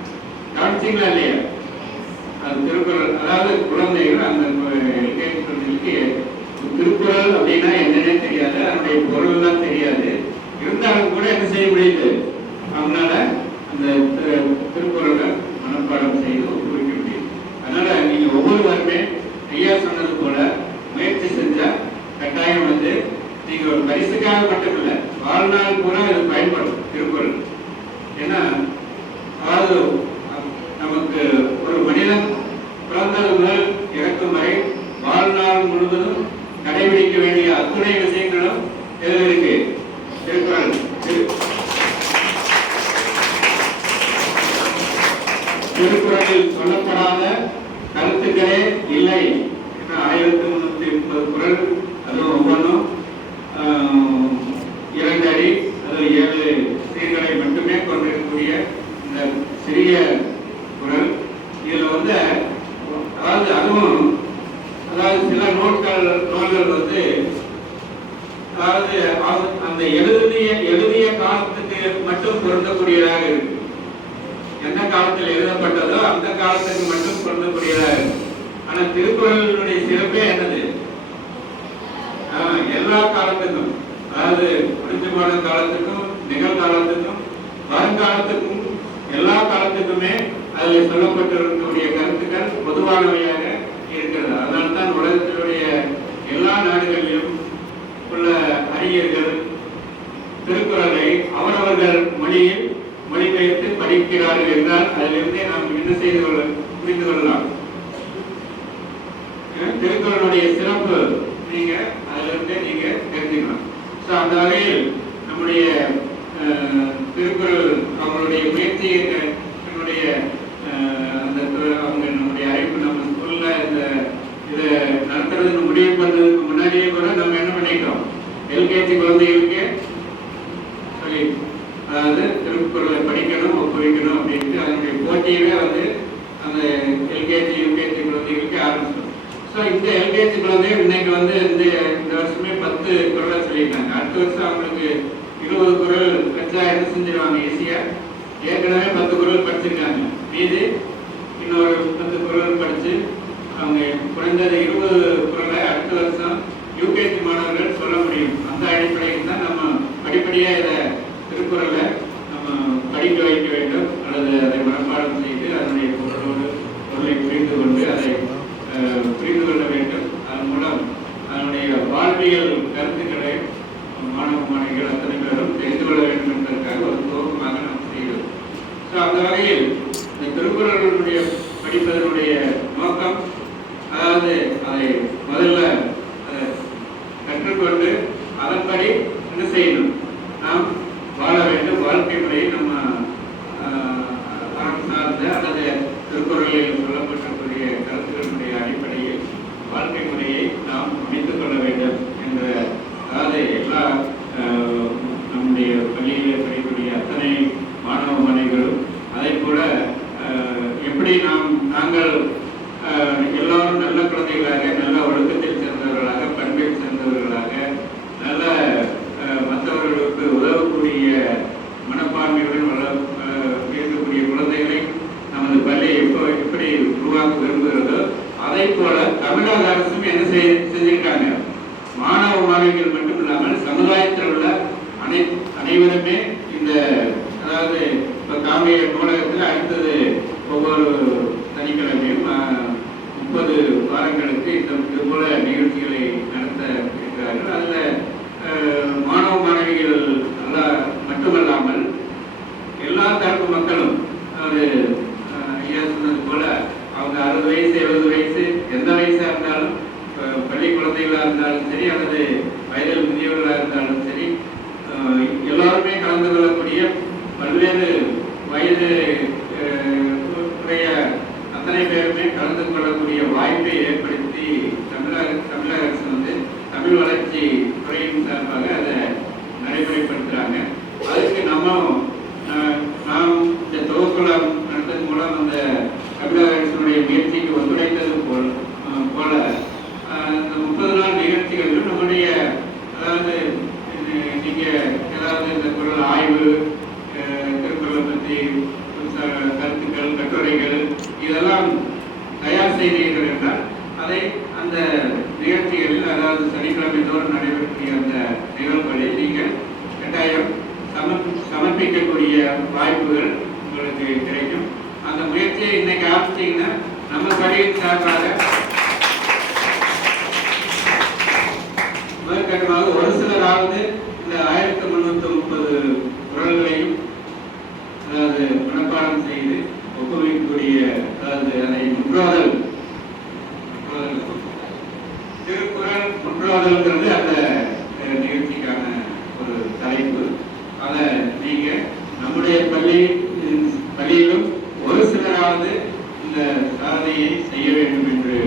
கவனிச்சிங்களா இல்லையா? அது திருக்குறள், அதாவது குழந்தைகள் அந்த எல்கேஜி குழந்தைகளுக்கு திருக்குறள் அப்படின்னா என்னன்னே தெரியாது, அதனுடைய பொருள் தான் தெரியாது. இருந்தாலும் கூட என்ன செய்ய முடியுது? அவங்களால அந்த திருக்குறளை மனப்பாடம் செய்து ஒப்புவிக்க முடியுது. அதனால நீங்க ஒவ்வொருவருமே ஐயா சொன்னது போல முயற்சி செஞ்சா கட்டாயம் நீங்க ஒரு பரிசுக்காக மட்டுமில்லை, வாழ்நாள் கூட அது பயன்படும் திருக்குறள். ஏன்னா அதாவது நமக்கு ஒரு மனிதன் பிறந்தது முதல் இறக்கும் வரை வாழ்நாள் முழுவதும் கடைபிடிக்க வேண்டிய அத்துணை விஷயங்களும் எதில் இருக்கு? திருக்குறள். திருக்குறளில் சொல்லப்படாத கருத்துக்களே இல்லை 1330 குறள், அதுவும் ஒவ்வொன்றும் 2 அடி, அது 7 சீர்களை மட்டுமே கொண்டிருக்கக்கூடிய இந்த சிறிய குறள். இதில் வந்து அதாவது சில நூல்கள் வந்து அந்த எழுதிய காலத்துக்கு மட்டும் பொருந்தக்கூடியதாக இருக்கு. எந்த காலத்தில் எழுதப்பட்டதோ அந்த காலத்துக்கு மட்டும் பொருந்தக்கூடியதாக இருக்கு. ஆனா திருக்குறளுடைய சிறப்பே என்னது? எல்லா காலத்துக்கும், அதாவது முடிஞ்சு போன காலத்துக்கும், நிகழ்காலத்துக்கும், வருங்காலத்துக்கும், எல்லா காலத்துக்குமே அதில் சொல்லப்பட்டிருக்கக்கூடிய கருத்துக்கள் பொதுவானவையாக இருக்கிறது. அதனால்தான் உலகத்தினுடைய எல்லா நாடுகளிலும் உள்ள அறிஞர்கள் திருக்குறளை அவரவர்கள் மொழியில் மொழிபெயர்த்து படிக்கிறார்கள் என்றால் அதிலிருந்தே நாம் என்ன செய்து புரிந்து கொள்ளலாம். திருக்குறளுடைய சிறப்பு அதிலிருந்தே நீங்க தெரிஞ்சுக்கலாம். அந்த வகையில் நம்முடைய திருக்குறள் அவங்களுடைய முயற்சி நம்முடைய அறிவு நம்ம ஸ்கூல்ல இதை நடத்துறதுக்கு முடிவு பண்ணதுக்கு முன்னாடியே கூட நம்ம என்ன பண்ணிட்டோம், எல்கேஜி குழந்தைகளுக்கு சொல்லி, அதாவது திருக்குறளை படிக்கணும், ஒப்புவிக்கணும் அப்படின்ட்டு அதனுடைய போட்டியவே வந்து அந்த எல்கேஜி யூகேஜி குழந்தைகளுக்கு ஆரம்பிச்சோம். ஸோ இந்த எல்கேஜி குழந்தைகள் இன்னைக்கு வந்து இந்த வருஷமே 10 குறளை சொல்லியிருக்காங்க. அடுத்த வருஷம் அவங்களுக்கு 20 குறள் வச்சா என்ன செஞ்சிருவாங்க ஈஸியா. ஏற்கனவே 10 குறள் படிச்சிருக்காங்க, மீது இன்னொரு 10 குறள் படிச்சு அவங்க குறைந்தது 20 குறளை அடுத்த வருஷம் யூகேஜி மாணவர்கள் சொல்ல முடியும். அந்த அடிப்படையில் தான் நம்ம படிப்படியாக இதை திருக்குறளை நம்ம படிக்க வைக்க வேண்டும், அல்லது அதை மனப்பாடம் செய்து அதனுடைய பொருளை புரிந்து கொண்டு அதை புரிந்து கொள்ள வேண்டும். அதன் மூலம் அதனுடைய வாழ்வியல் கருத்துக்களை மாணவ மாணவிகள் அத்தனை பேரும் தெரிந்து கொள்ள வேண்டும் என்பதற்காக ஒரு துவக்கமாக நாம் செய்கிறோம். ஸோ அந்த வகையில் இந்த திருக்குறளுடைய படிப்பதனுடைய நோக்கம், அதாவது அதை முதல்ல கற்றுக்கொண்டு அதன்படி என்ன செய்யணும், நாம் வாழ வேண்டும். வாழ்க்கை முறையை நம்ம அறம் சார்ந்த அல்லது திருக்குறளில் சொல்லப்பட்டிருக்கூடிய கருத்துக்களுடைய அடிப்படையில் வாழ்க்கை முறையை நாம் அமைத்துக் கொள்ள வேண்டும் என்ற, அதாவது எல்லா நம்முடைய பள்ளியில் படிக்கக்கூடிய அத்தனை மாணவ மாணவிகளும் அதை போல எப்படி நாங்கள் எல்லாரும் நல்ல குழந்தைகளாக, நல்ல ஒழுக்கத்தில் சேர்ந்தவர்களாக, பண்பில் சேர்ந்தவர்களாக, நல்ல மற்றவர்களுக்கு உதவக்கூடிய மனப்பான்மையுடன் இருக்கக்கூடிய குழந்தைகளை நமது பள்ளி எப்படி உருவாக்க விரும்புகிறதோ அதை போல தமிழக அரசும் என்ன செஞ்சிருக்காங்க, மாணவ மாணவிகள் மட்டும் இல்லாமல் சமுதாயத்தில் உள்ள அனைவருமே இந்த, அதாவது இப்போ காமிய நூலகத்தில் அடுத்தது ஒவ்வொரு சனிக்கிழமையும் 30 வாரங்களுக்கு இது போல நிகழ்ச்சிகளை நடத்த இருக்கிறார்கள். அதில் மாணவ மாணவிகள் மட்டுமல்லாமல் எல்லா தரப்பு மக்களும், அதாவது ஐயா சொன்னது போல அவங்க 60 வயசு 70 வயசு எந்த வயசாக இருந்தாலும், பள்ளி குழந்தைகளாக இருந்தாலும் சரி அல்லது வயதில் முதியவர்களாக இருந்தாலும் சரி, எல்லாருமே கலந்து கொள்ளக்கூடிய பல்வேறு வயது உடைய அத்தனை பேருமே கலந்து கொள்ளக்கூடிய வாய்ப்பை ஏற்படுத்தி தமிழக அரசு வந்து தமிழ் வளர்ச்சி துறையின் சார்பாக அதை நடைமுறைப்படுத்துகிறாங்க. அதுக்கு நாம் இந்த தொகுப்புலம் நடத்தது மூலம் அந்த தமிழக அரசினுடைய முயற்சிக்கு ஒத்துழைத்தது போல இந்த 30 நாள் நிகழ்ச்சிகளிலும் நம்முடைய, அதாவது நீங்கள் ஏதாவது இந்த குறள் ஆய்வு, திருக்குறளை பற்றி கருத்துக்கள், கட்டுரைகள் இதெல்லாம் தயார் செய்தீர்கள் என்றால் அதை அந்த நிகழ்ச்சிகளில், அதாவது சனிக்கிழமை தோறும் நடைபெறக்கூடிய அந்த நிகழ்வுகளில் நீங்கள் கட்டாயம் சமர்ப்பிக்கக்கூடிய வாய்ப்புகள் உங்களுக்கு கிடைக்கும். அந்த முயற்சியை இன்னைக்கு ஆரம்பிச்சீங்கன்னா நம்ம பள்ளியின் சார்பாக முதற்கட்டமாக ஒரு சிலராவது இந்த 1330 குறள்களையும் அதாவது மனப்பாடம் செய்து ஒப்புவிக்கக்கூடிய, அதாவது அதை முற்றோதல், திருக்குறள் முற்றோதல்ங்கிறது அந்த நிகழ்ச்சிக்கான ஒரு தலைப்பு. அதை நீங்க நம்முடைய பள்ளியிலும் ஒரு சிலராவது இந்த சாதனையை செய்ய வேண்டும் என்று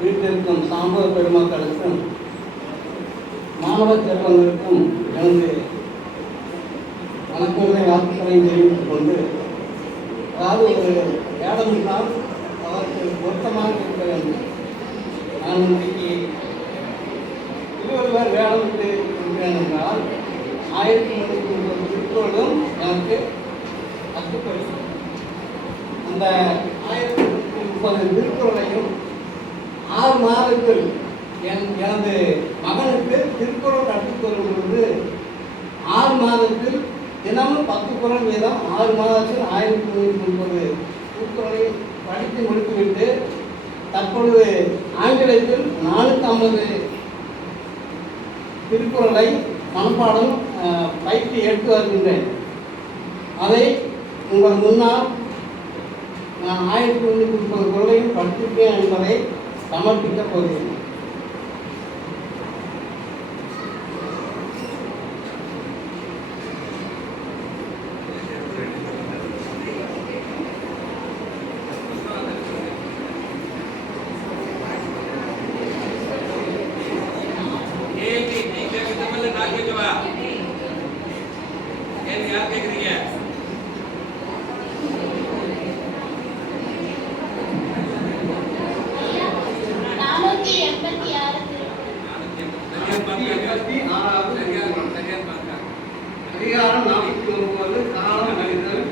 வீட்டிற்கும் சாம்பவ பெருமக்களுக்கும் மாணவ செல்வங்களுக்கும் எனது வணக்கங்களை வாழ்த்துக்களை தெரிவித்துக் கொண்டு, அதாவது ஒரு வேடம் என்றால் அவருக்கு பொருத்தமாக இருக்க வேண்டும். நான் இன்றைக்கு திருவள்ளுவர் வேடம் விட்டு இருக்கிறேன் என்றால் 1330 திருக்குறளும் எனக்கு கற்றுக்கொடுக்கும். அந்த 1330 திருக்குறளையும் 6 மாதத்தில் எனது மகனுக்கு திருக்குறள் கற்றுக்கொள்ளும் பொழுது 6 மாதத்தில் தினமும் 10 குறள் வீதம் 6 மாதத்தில் 1330 திருக்குறளை படித்து முடித்துவிட்டு தற்பொழுது ஆங்கிலத்தில் 450 திருக்குறளை மனப்பாடம் பயிற்சி எடுத்து வருகின்றேன். அதை உங்கள் முன்னால் நான் 1330 குறளையும் படித்திருக்கேன் என்பதை சமர்ப்பிக்கப் போகிறேன். யார் கேக்குறீங்க? அதிகாரம் 49 காலம் அறிதல்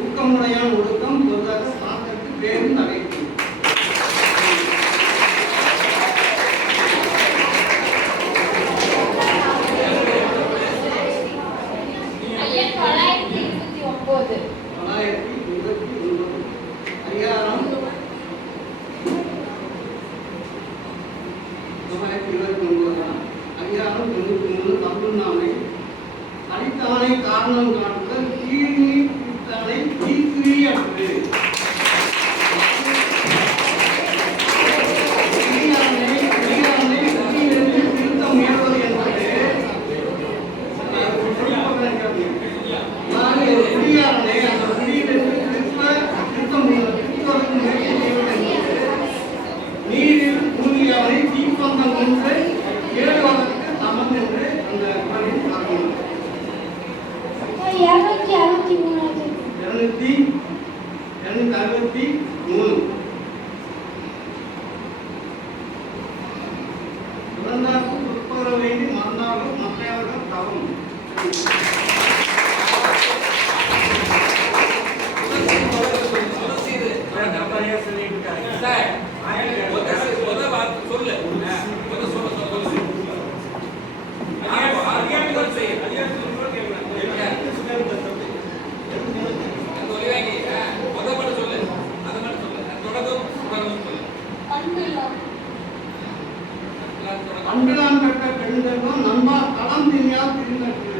ஊக்கமுடையான் ஒழுக்கம் பொருளாக சாதற்கு பேரும் நகைக்கும். அதிகாரம் 929 அதிகாரம் 93 தமிழ்நாமை அடித்தானை காரணம் காட்டுதல் கீழ்நீ பித்தானை தீக்குறி அன்று திருத்தம் முயல்வது என்பது குடியாரனை அந்த குடியிலிருந்து திருத்தம் திருத்துவதற்கு முயற்சி செய்வது என்பது நீரில் மூழ்கியவனை தீப்பந்தம் ஒன்று ஏறுவதற்கு சமம் என்று அந்த குறளில் பார்க்கணும். 263 பிறந்தார்க்கு உட்பட வேண்டி மறந்தாலும் மற்றையவர்கள் தவறும். அன்பிலான் கட்ட பெருந்தெல்லாம் நண்பா களம் தின்யால் திருநட்டு.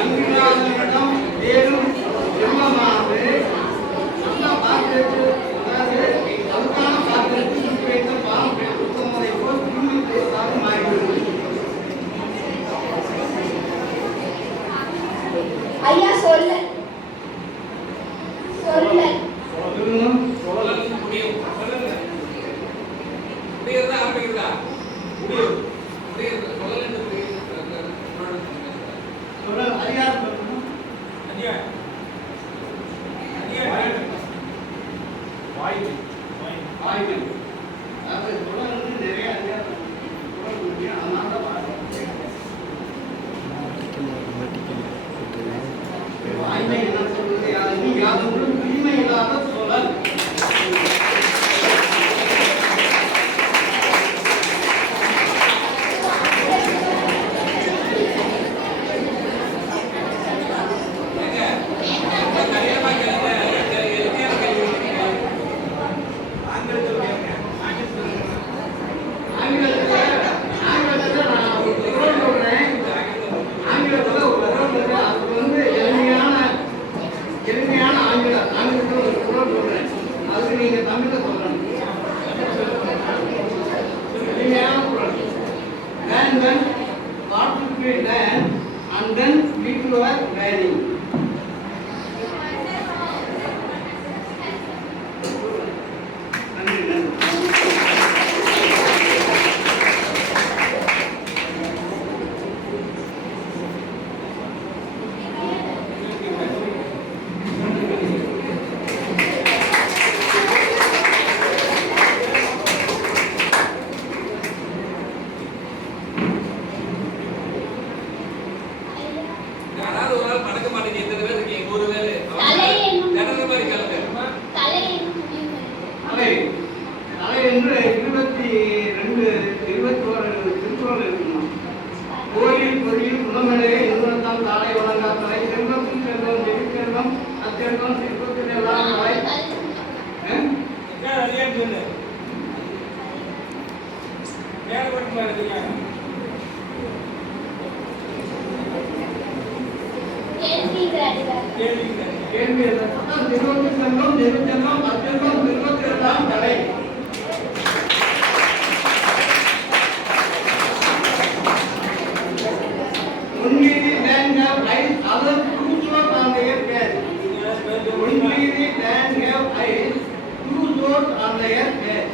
அன்பிலானிடம் வேறும் எவ்வளவாது நல்ல பாத்திரத்து, அதாவது அதுக்கான பாத்திரத்தை சுற்றி வைத்த பாலம் பெற்றுக்கொள்வதை போல் திரும்பி பேசாக மாறிவிடும். ஐயா சொல்ல எளிமையான ஆங்கிலத்தில் ஒரு குறள் சொல்றேன். with your learning. யாராவது ஒரு ஆள் மறக்க மாட்டேங்க. எத்தனை பேர் இருக்கீங்க? ஒரு பேர் கிணறு மாதிரி கலந்து தலை என்று 22 21 திருக்குறள் இருக்கணும். கோயில் பொறியில் குணமடைய இன்னொருத்தான் தாளை வழங்கா தலை செல்வத்தில் செல்வம் செல்வம் அச்செல்வம் செல்வத்தில் எல்லாம் தலை சொல்லு வேலை மட்டுமா இருக்கீங்க கேள்வி செல்வத்தில் செல்வம் செல்வம் அச்செல்வம் செல்வத்தில் எல்லாம் தலை. Only the land have eyes, other two swords on their head. Only the land have eyes, two swords on their head.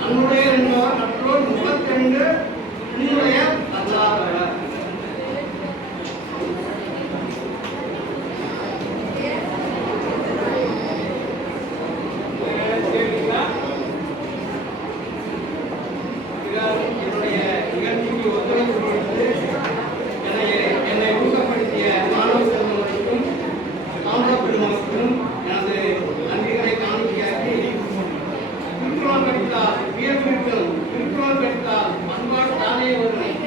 நம்முடைய மற்றோர் 32 உன்னுடைய அல்லாதவர். என்னுடைய நிகழ்ச்சிக்கு ஒத்துழைப்பு கொடுத்து என்னை ஊக்கப்படுத்திய மாணவ செல்வங்களுக்கும் சான்றப்பெருமக்களுக்கும் எனது நன்றிகளை காணிக்கையாக்கி திருக்குறள் படித்தால் வியப்பிருக்கும், திருக்குறள் படித்தால் பண்பாடு தானே வரும்,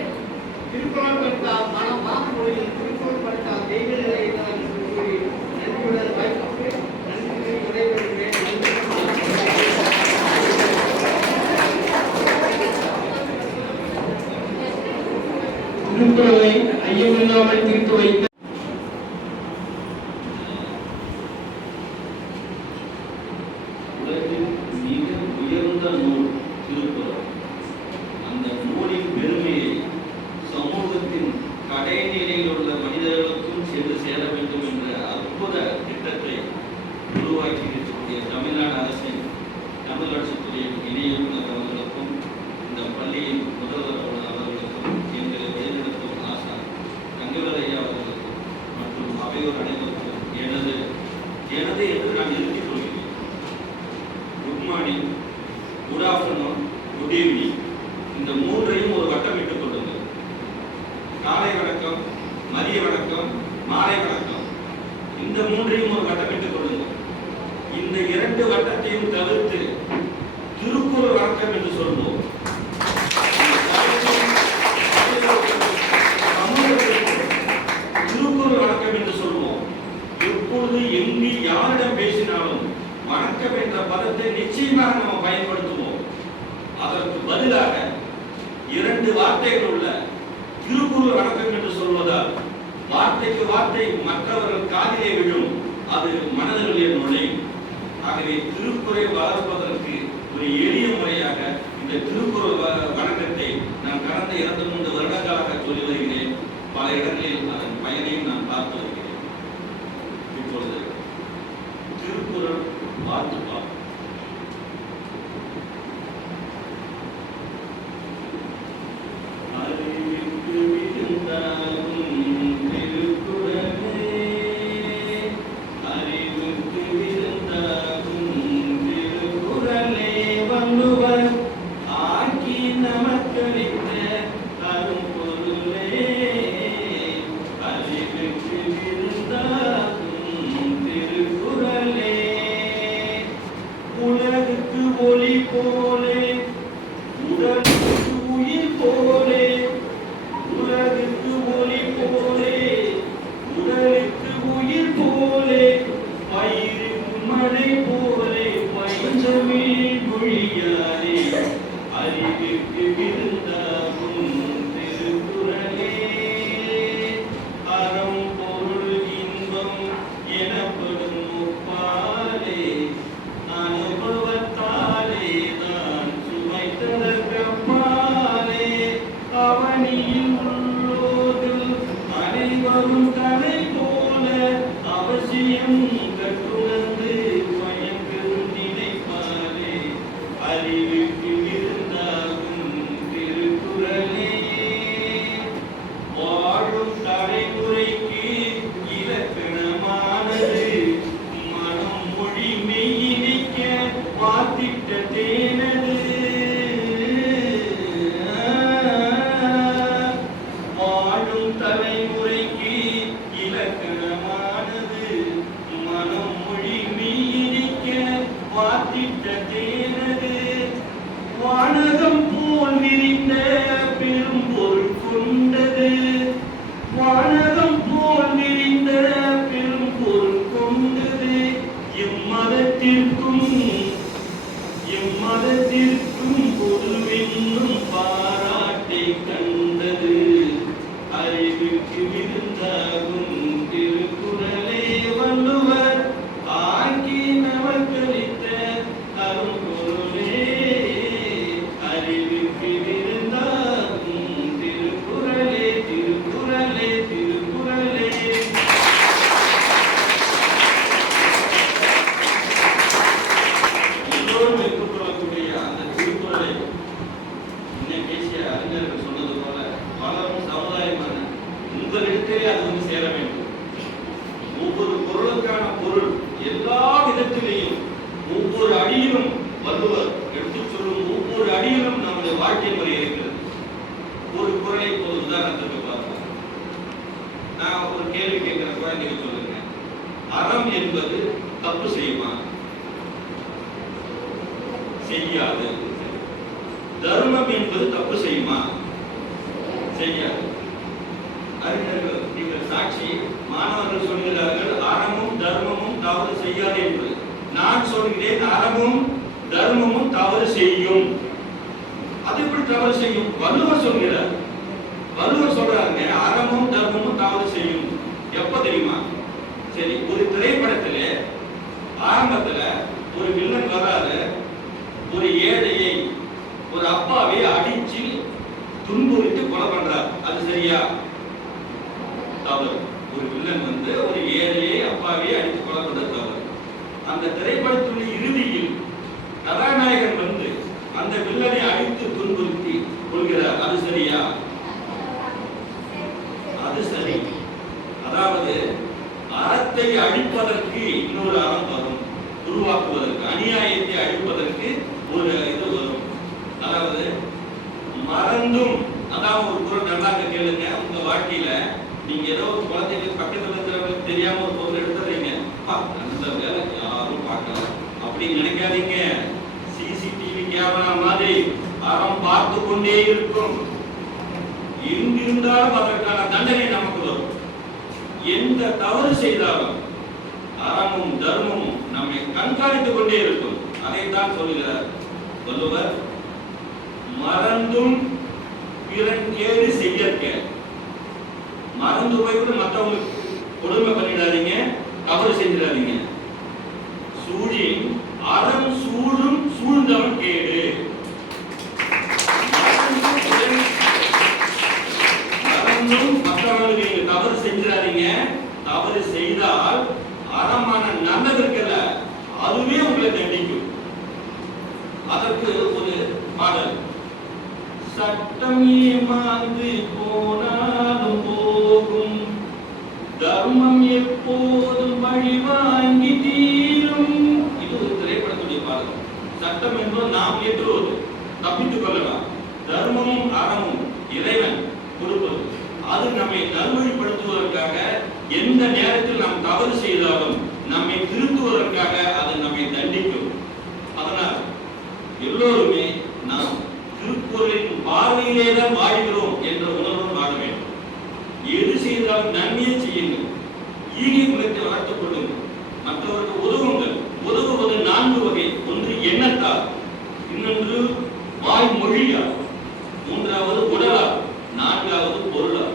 திருக்குறள் படித்தால் மனம் மாற்றமொழியும், திருக்குறள் படித்தால் தெய்வ நிலையை தரும் என்று கூறி நன்றியுடன் வாய்ப்புக்கு நன்றி விடைபெறுகிறேன். திருக்குறளை ஐயமில்லாமல் தீர்த்து வைத்த உலகின் மிக உயர்ந்த நூல் திருக்குறள். அந்த நூலின் பெருமையை சமூகத்தின் கடைநிலையில் உள்ள மனிதர்களுக்கும் சென்று சேர வேண்டும் என்ற அற்புத திட்டத்தை உருவாக்கி இருக்கக்கூடிய தமிழ்நாடு அரசின் தமிழ் வளர்ச்சித்துறை இணை இயக்குநர் அவர்களுக்கும் இந்த பள்ளியின் முதல்வர் அவர்களுக்கும் எங்களை வழிநடத்தும் ஆசான் தங்கவேலையா அவர்களுக்கும் மற்றும் அவையோர் அனைவருக்கும் எனது என்று நான் நிறுத்திக் கொள்கிறேன். Good morning, good afternoon, good evening, இந்த மூன்றையும் ஒரு வட்டமிட்டுக் கொள்ளுங்கள். காலை வணக்கம், மதிய வணக்கம், மாலை வணக்கம், இந்த மூன்றையும் ஒரு வட்டமிட்டுக் கொள்ளுங்கள். இந்த 2 வட்டத்தையும் தவிர்த்து திருக்குறள் வணக்கம் என்று சொல்வோம். திருக்குறள் வணக்கம் என்று சொல்வோம். எப்பொழுது எங்கு யாரிடம் பேசினாலும் வணக்கம் என்ற பதத்தை நிச்சயமாக நாம் பயன்படுத்துவோம். அதற்கு பதிலாக 2 வார்த்தைகள் உள்ள திருக்குறள் வணக்கம் என்று சொல்வதால் வார்த்தைக்கு வார்த்தை மற்றவர்கள் காதிலே விழும், அது மனதிலே நுழையும். ஆகவே திருக்குறளை வளர்ப்பதற்கு ஒரு எளிய முறையாக இந்த திருக்குறள் வணக்கத்தை நான் கடந்த 2-3 வருடங்களாக சொல்லி வருகிறேன். பல இடங்களில் அதன் பயனையும் நான் பார்த்து வருகிறேன். இப்பொழுது திருக்குறள் வாழ்த்துப்பா. அறிவிற்கு விருந்தாகும் திருக்குறளே, அறிவுக்கு விருந்தாகும் திருக்குறளே, வள்ளுவர் ஆக்கி நமக்களித்த அரும்பொருளே, அறிவுக்கு விருந்தாகும் திருக்குறளே. அவனியில் உள்ளோதில் அனைவரும் தலை போல அவசியம் கற்றுணர்ந்து பயன்பெறும் நினைப்பாரே அறிவுக்கு விருந்தாகும் திருக்குறளே வாழும் தலைமுறைக்கு இலக்கணமானது மனம் மொழி மெய்யினிக்க மாத்திட்ட தேனது வாழும் தலைமுறைக்கு இலக்கணமானது மனம் மொழி மெய்யினிக்க மாத்திட்ட தேனது வானகம் போல் விரிந்த பெரும் பொருள் கொண்டது வானகம் போல் விரிந்த பெரும் பொருள் கொண்டது எம்மதத்திற்கும் பொதுவென்னும் பாராட்டை கண்டது அறிவுக்கு விருந்தாகும் திருக்குறளே வள்ளுவர் ஆக்கி நமக்களித்த அரும்பொருளே அறிவுக்கு விருந்தாகும் திருக்குறளே திருக்குறளே திருக்குறளே. எல்லோரும் ஏற்றுக்கொள்ளக்கூடிய அந்த திருக்குறளை முன்னே பேசிய அறிஞர்கள் சொன்னது போல பலரும் சமுதாயமான உங்களிடத்திலே அது வந்து சேர வேண்டும். ஒவ்வொரு பொருளுக்கான பொருள் எல்லா விதத்திலேயும் ஒவ்வொரு அடியிலும் வள்ளுவர் எடுத்துச் சொல்லும் ஒவ்வொரு அடியிலும் நம்முடைய வாழ்க்கை முறை இருக்கிறது. ஒரு குறளை ஒரு உதாரணத்துக்கு பார்க்கலாம். நான் ஒரு கேள்வி கேட்கிறப்ப நீங்க சொல்லுங்க, அறம் என்பது தப்பு செய்யுமா? செய்யாது. தர்மம் என்பது தப்பு செய்யுமா? செய்யாது. அறிஞர்கள் நீங்கள் சாட்சி, மாணவர்கள் சொல்கிறார்கள் அறமும் தர்மமும் தவறு செய்யாது என்று. நான் சொல்கிறேன் அறமும் தர்மமும் தவறு செய்யும். அது எப்படி தவறு செய்யும்? வள்ளுவர் சொல்கிறார். வள்ளுவர் சொல்றாங்க அறமும் தர்மமும் தவறு செய்யும். எப்ப தெரியுமா? சரி, ஒரு திரைப்படத்திலே ஆரம்பத்துல ஒரு வில்லன் வராரு, ஒரு ஏழையை ஒரு அப்பாவை அடிச்சு துன்புறுத்தி கொலை பண்றார். அது சரியா? தவறு. ஒரு வில்லன் வந்து ஒரு ஏழையை அப்பாவை அடித்து கொலை பண்றது தவறு. அந்த திரைப்படத்துடைய இறுதியில் கதாநாயகன் வந்து அந்த வில்லனை அடித்து துன்புறுத்தி கொள்கிறார். அது சரியா? அது சரி. அதாவது அறத்தை அழிப்பதற்கு இன்னொரு அறம் வரும், உருவாக்குவதற்கு அநியாயத்தை அழிப்பதற்கு ஒரு இது வரும். அதாவது மறந்தும், அதாவது ஒரு பொருள் நல்லா கேளுங்க, உங்க வாழ்க்கையில நீங்க ஏதோ ஒரு குழந்தைகளுக்கு பக்கத்துல இருக்கிறவங்களுக்கு தெரியாம ஒரு பொருள் எடுத்துறீங்க, அந்த வேலை யாரும் பார்க்கல அப்படின்னு நினைக்காதீங்க. சிசிடிவி கேமரா மாதிரி அறம் பார்த்து கொண்டே இருக்கும். எங்கிருந்தாலும் அதற்கான தண்டனை நமக்கு வரும். எந்த தவறு செய்தாலும் அறமும் தர்மமும் நம்மை கண்காணித்துக் கொண்டே இருக்கும். அதைத்தான் சொல்கிறார் வள்ளுவர், மறந்தும் பிறன்கேடு செய்யற்க. மறந்து போய் கூட மற்றவங்களுக்கு கொடுமை பண்ணிடாதீங்க, தவறு செஞ்சிடாதீங்க. சூழின் அறம் சூழும் சூழ்ந்தவன் கேடு. மறந்தும் மற்றவர்களுக்கு நீங்க தவறு செஞ்சிடாதீங்க. தவறு செய்தால் அறமான நல்லது இருக்கல, அதுவே உங்களை தண்டிக்கும். அதற்கு ஒரு பாடல், சட்டம் ஏமாந்து போனாலும் போகும், தர்மம் எப்போதும் வழி வாங்கி தீரும். இது ஒரு திரைப்படத்துடைய பாடல். சட்டம் என்பது நாம் ஏற்றுவது, தப்பித்துக் கொள்ளலாம். தர்மமும் அறமும் இறைவன் கொடுப்பது. அது நம்மை நல்வழிப்படுத்துவதற்காக, எந்த நேரத்தில் நாம் தவறு செய்தாலும் நம்மை திருத்துவதற்காக அது நம்மை தண்டிக்கும். அதனால் எல்லோருமே நாம் திருக்குறளின் பார்வையிலே தான் வாழ்கிறோம் என்ற உணர்வு வாழ வேண்டும். எது செய்தாலும் நன்மையை செய்யுங்கள், ஈகை குலத்தை வளர்த்துக் கொள்ளுங்கள், மற்றவருக்கு உதவுங்கள். உதவுவது 4 வகை. ஒன்று எண்ணத்தால், இன்னொன்று வாய்மொழியால், 3வது உடலால், 4வது பொருளால்.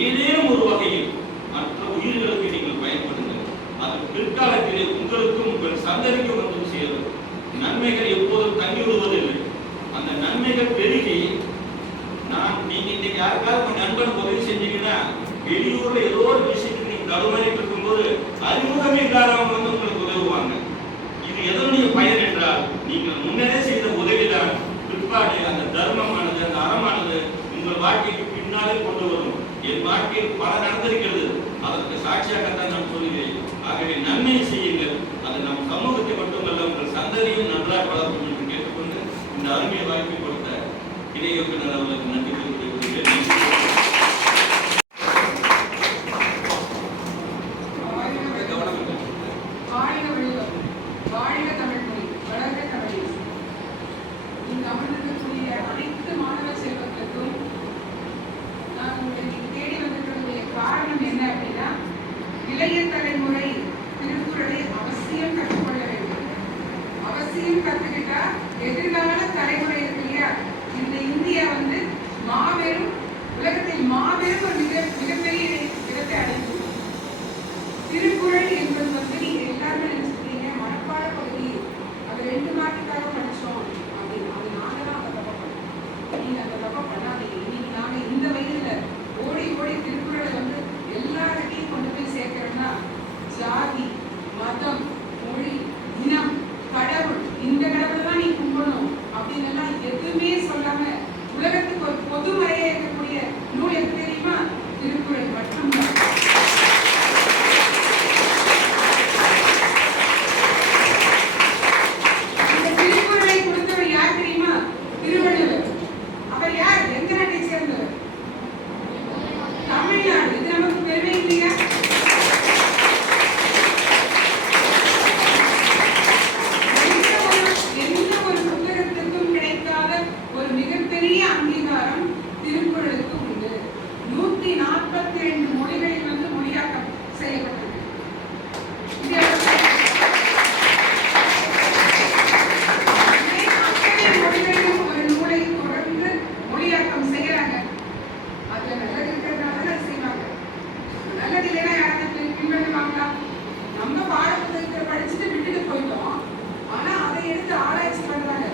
ஏதேனும் ஒரு வகையில் மற்ற உயிர்களுக்கு நீங்கள் பயன்படுங்கள். அது பிற்காலத்திலே உங்களுக்கும் உங்கள் சந்ததிக்கும் வந்து சேரும். நன்மைகள் எப்போதும் தங்கி விடுவதில்லை. அந்த நன்மைகள் பெருகி, நீங்க யாருக்காவது உங்க நண்பனுக்கு உதவி செஞ்சீங்கன்னா வெளியூர்ல ஏதோ ஒரு விஷயத்துக்கு நீங்க தடுமாறிட்டு இருக்கும்போது அறிமுகமே இல்லாதவங்க வந்து உங்களுக்கு உதவுவாங்க. இது எதனுடைய பயன் என்றால் நீங்கள் முன்னரே செய்த உதவிதான் பிற்பாடு அந்த தர்மமானது அந்த அறமானது உங்கள் வாழ்க்கைக்கு பின்னாலே கொண்டு வரும். என் வாழ்க்கையில் பல நடந்திருக்கிறது, அதற்கு சாட்சியாகத்தான் நான் சொல்கிறேன். ஆகவே நன்மையை செய்யுங்கள், அது நம் சமூகத்தை மட்டுமல்ல உங்கள் சந்ததியும் நன்றாக வளர்க்கும் என்று கேட்டுக்கொண்டு இந்த அருமையை வாய்ப்பை கொடுத்த இணை இயக்குனர் அவர்களுக்கு நன்றி தெரிவித்துக் இளைய தலைமுறை திருக்குறளை அவசியம் கற்றுக்கொள்ள வேண்டும். அவசியம் கற்றுக்கிட்டா எதிர்கால தலைமுறை இருக்கு இல்லையா, இந்த இந்தியா வந்து மாபெரும் உலகத்தில் மாபெரும் ஒரு மிகப்பெரிய இடத்தை அடையும். திருக்குறள் என்பது வந்து நீங்க எல்லாருமே நினைச்சிருக்கீங்க மனப்பாட பகுதி, அது 2 நாட்டுக்காக படிச்சோம் அப்படின்னு. அது நாங்க தான் அந்த தப்பை பண்ணோம். நீங்க அந்த தப்பை பண்ணாதீங்க. இன்னைக்கு நாங்க இந்த வயதுல ஓடி ஓடி திருக்குறளை வந்து எல்லார்கிட்டையும் கொண்டு போய் சேர்க்கிறோம்னா ஜாதி, மதம், மொழி, இனம், கடவுள், இந்த கடவுளை தான் நீ கும்பிடணும் அப்படின்னு எல்லாம் எதுவுமே சொல்லாம உலகத்துக்கு ஒரு பொது முறையே இருக்கக்கூடிய நூல் எது தெரியுமா? திருக்குறள் மட்டும்தான். இந்த திருக்குறளை கொடுத்தவர் யார் தெரியுமா? திருவள்ளுவர். அவர் யார்? எந்த நாட்டை சேர்ந்தவர்? தமிழ்நாடு. இது நமக்கு பெருமை இல்லையா? எந்த ஒரு புத்தகத்திற்கும் கிடைக்காத ஒரு மிகப்பெரிய அங்கீகாரம் திருக்குறளுக்கு உண்டு. 142 மொழிகளில் வந்து மொழியாக்கம் செய்யப்பட்டது. அத்தனை மொழிகளிலும் ஒரு நூலை தொடர்ந்து மொழியாக்கம் செய்யறாங்க. அதுல நல்லது இருக்கிறதுனால செய்வாங்க, நல்லது இல்லைன்னா யாராவது பின்பற்றுவாங்களா? நம்ம பாடப்புத்தகத்தை படிச்சுட்டு விட்டுட்டு போயிட்டோம், ஆனா அதை எடுத்து ஆராய்ச்சி பண்றாங்க.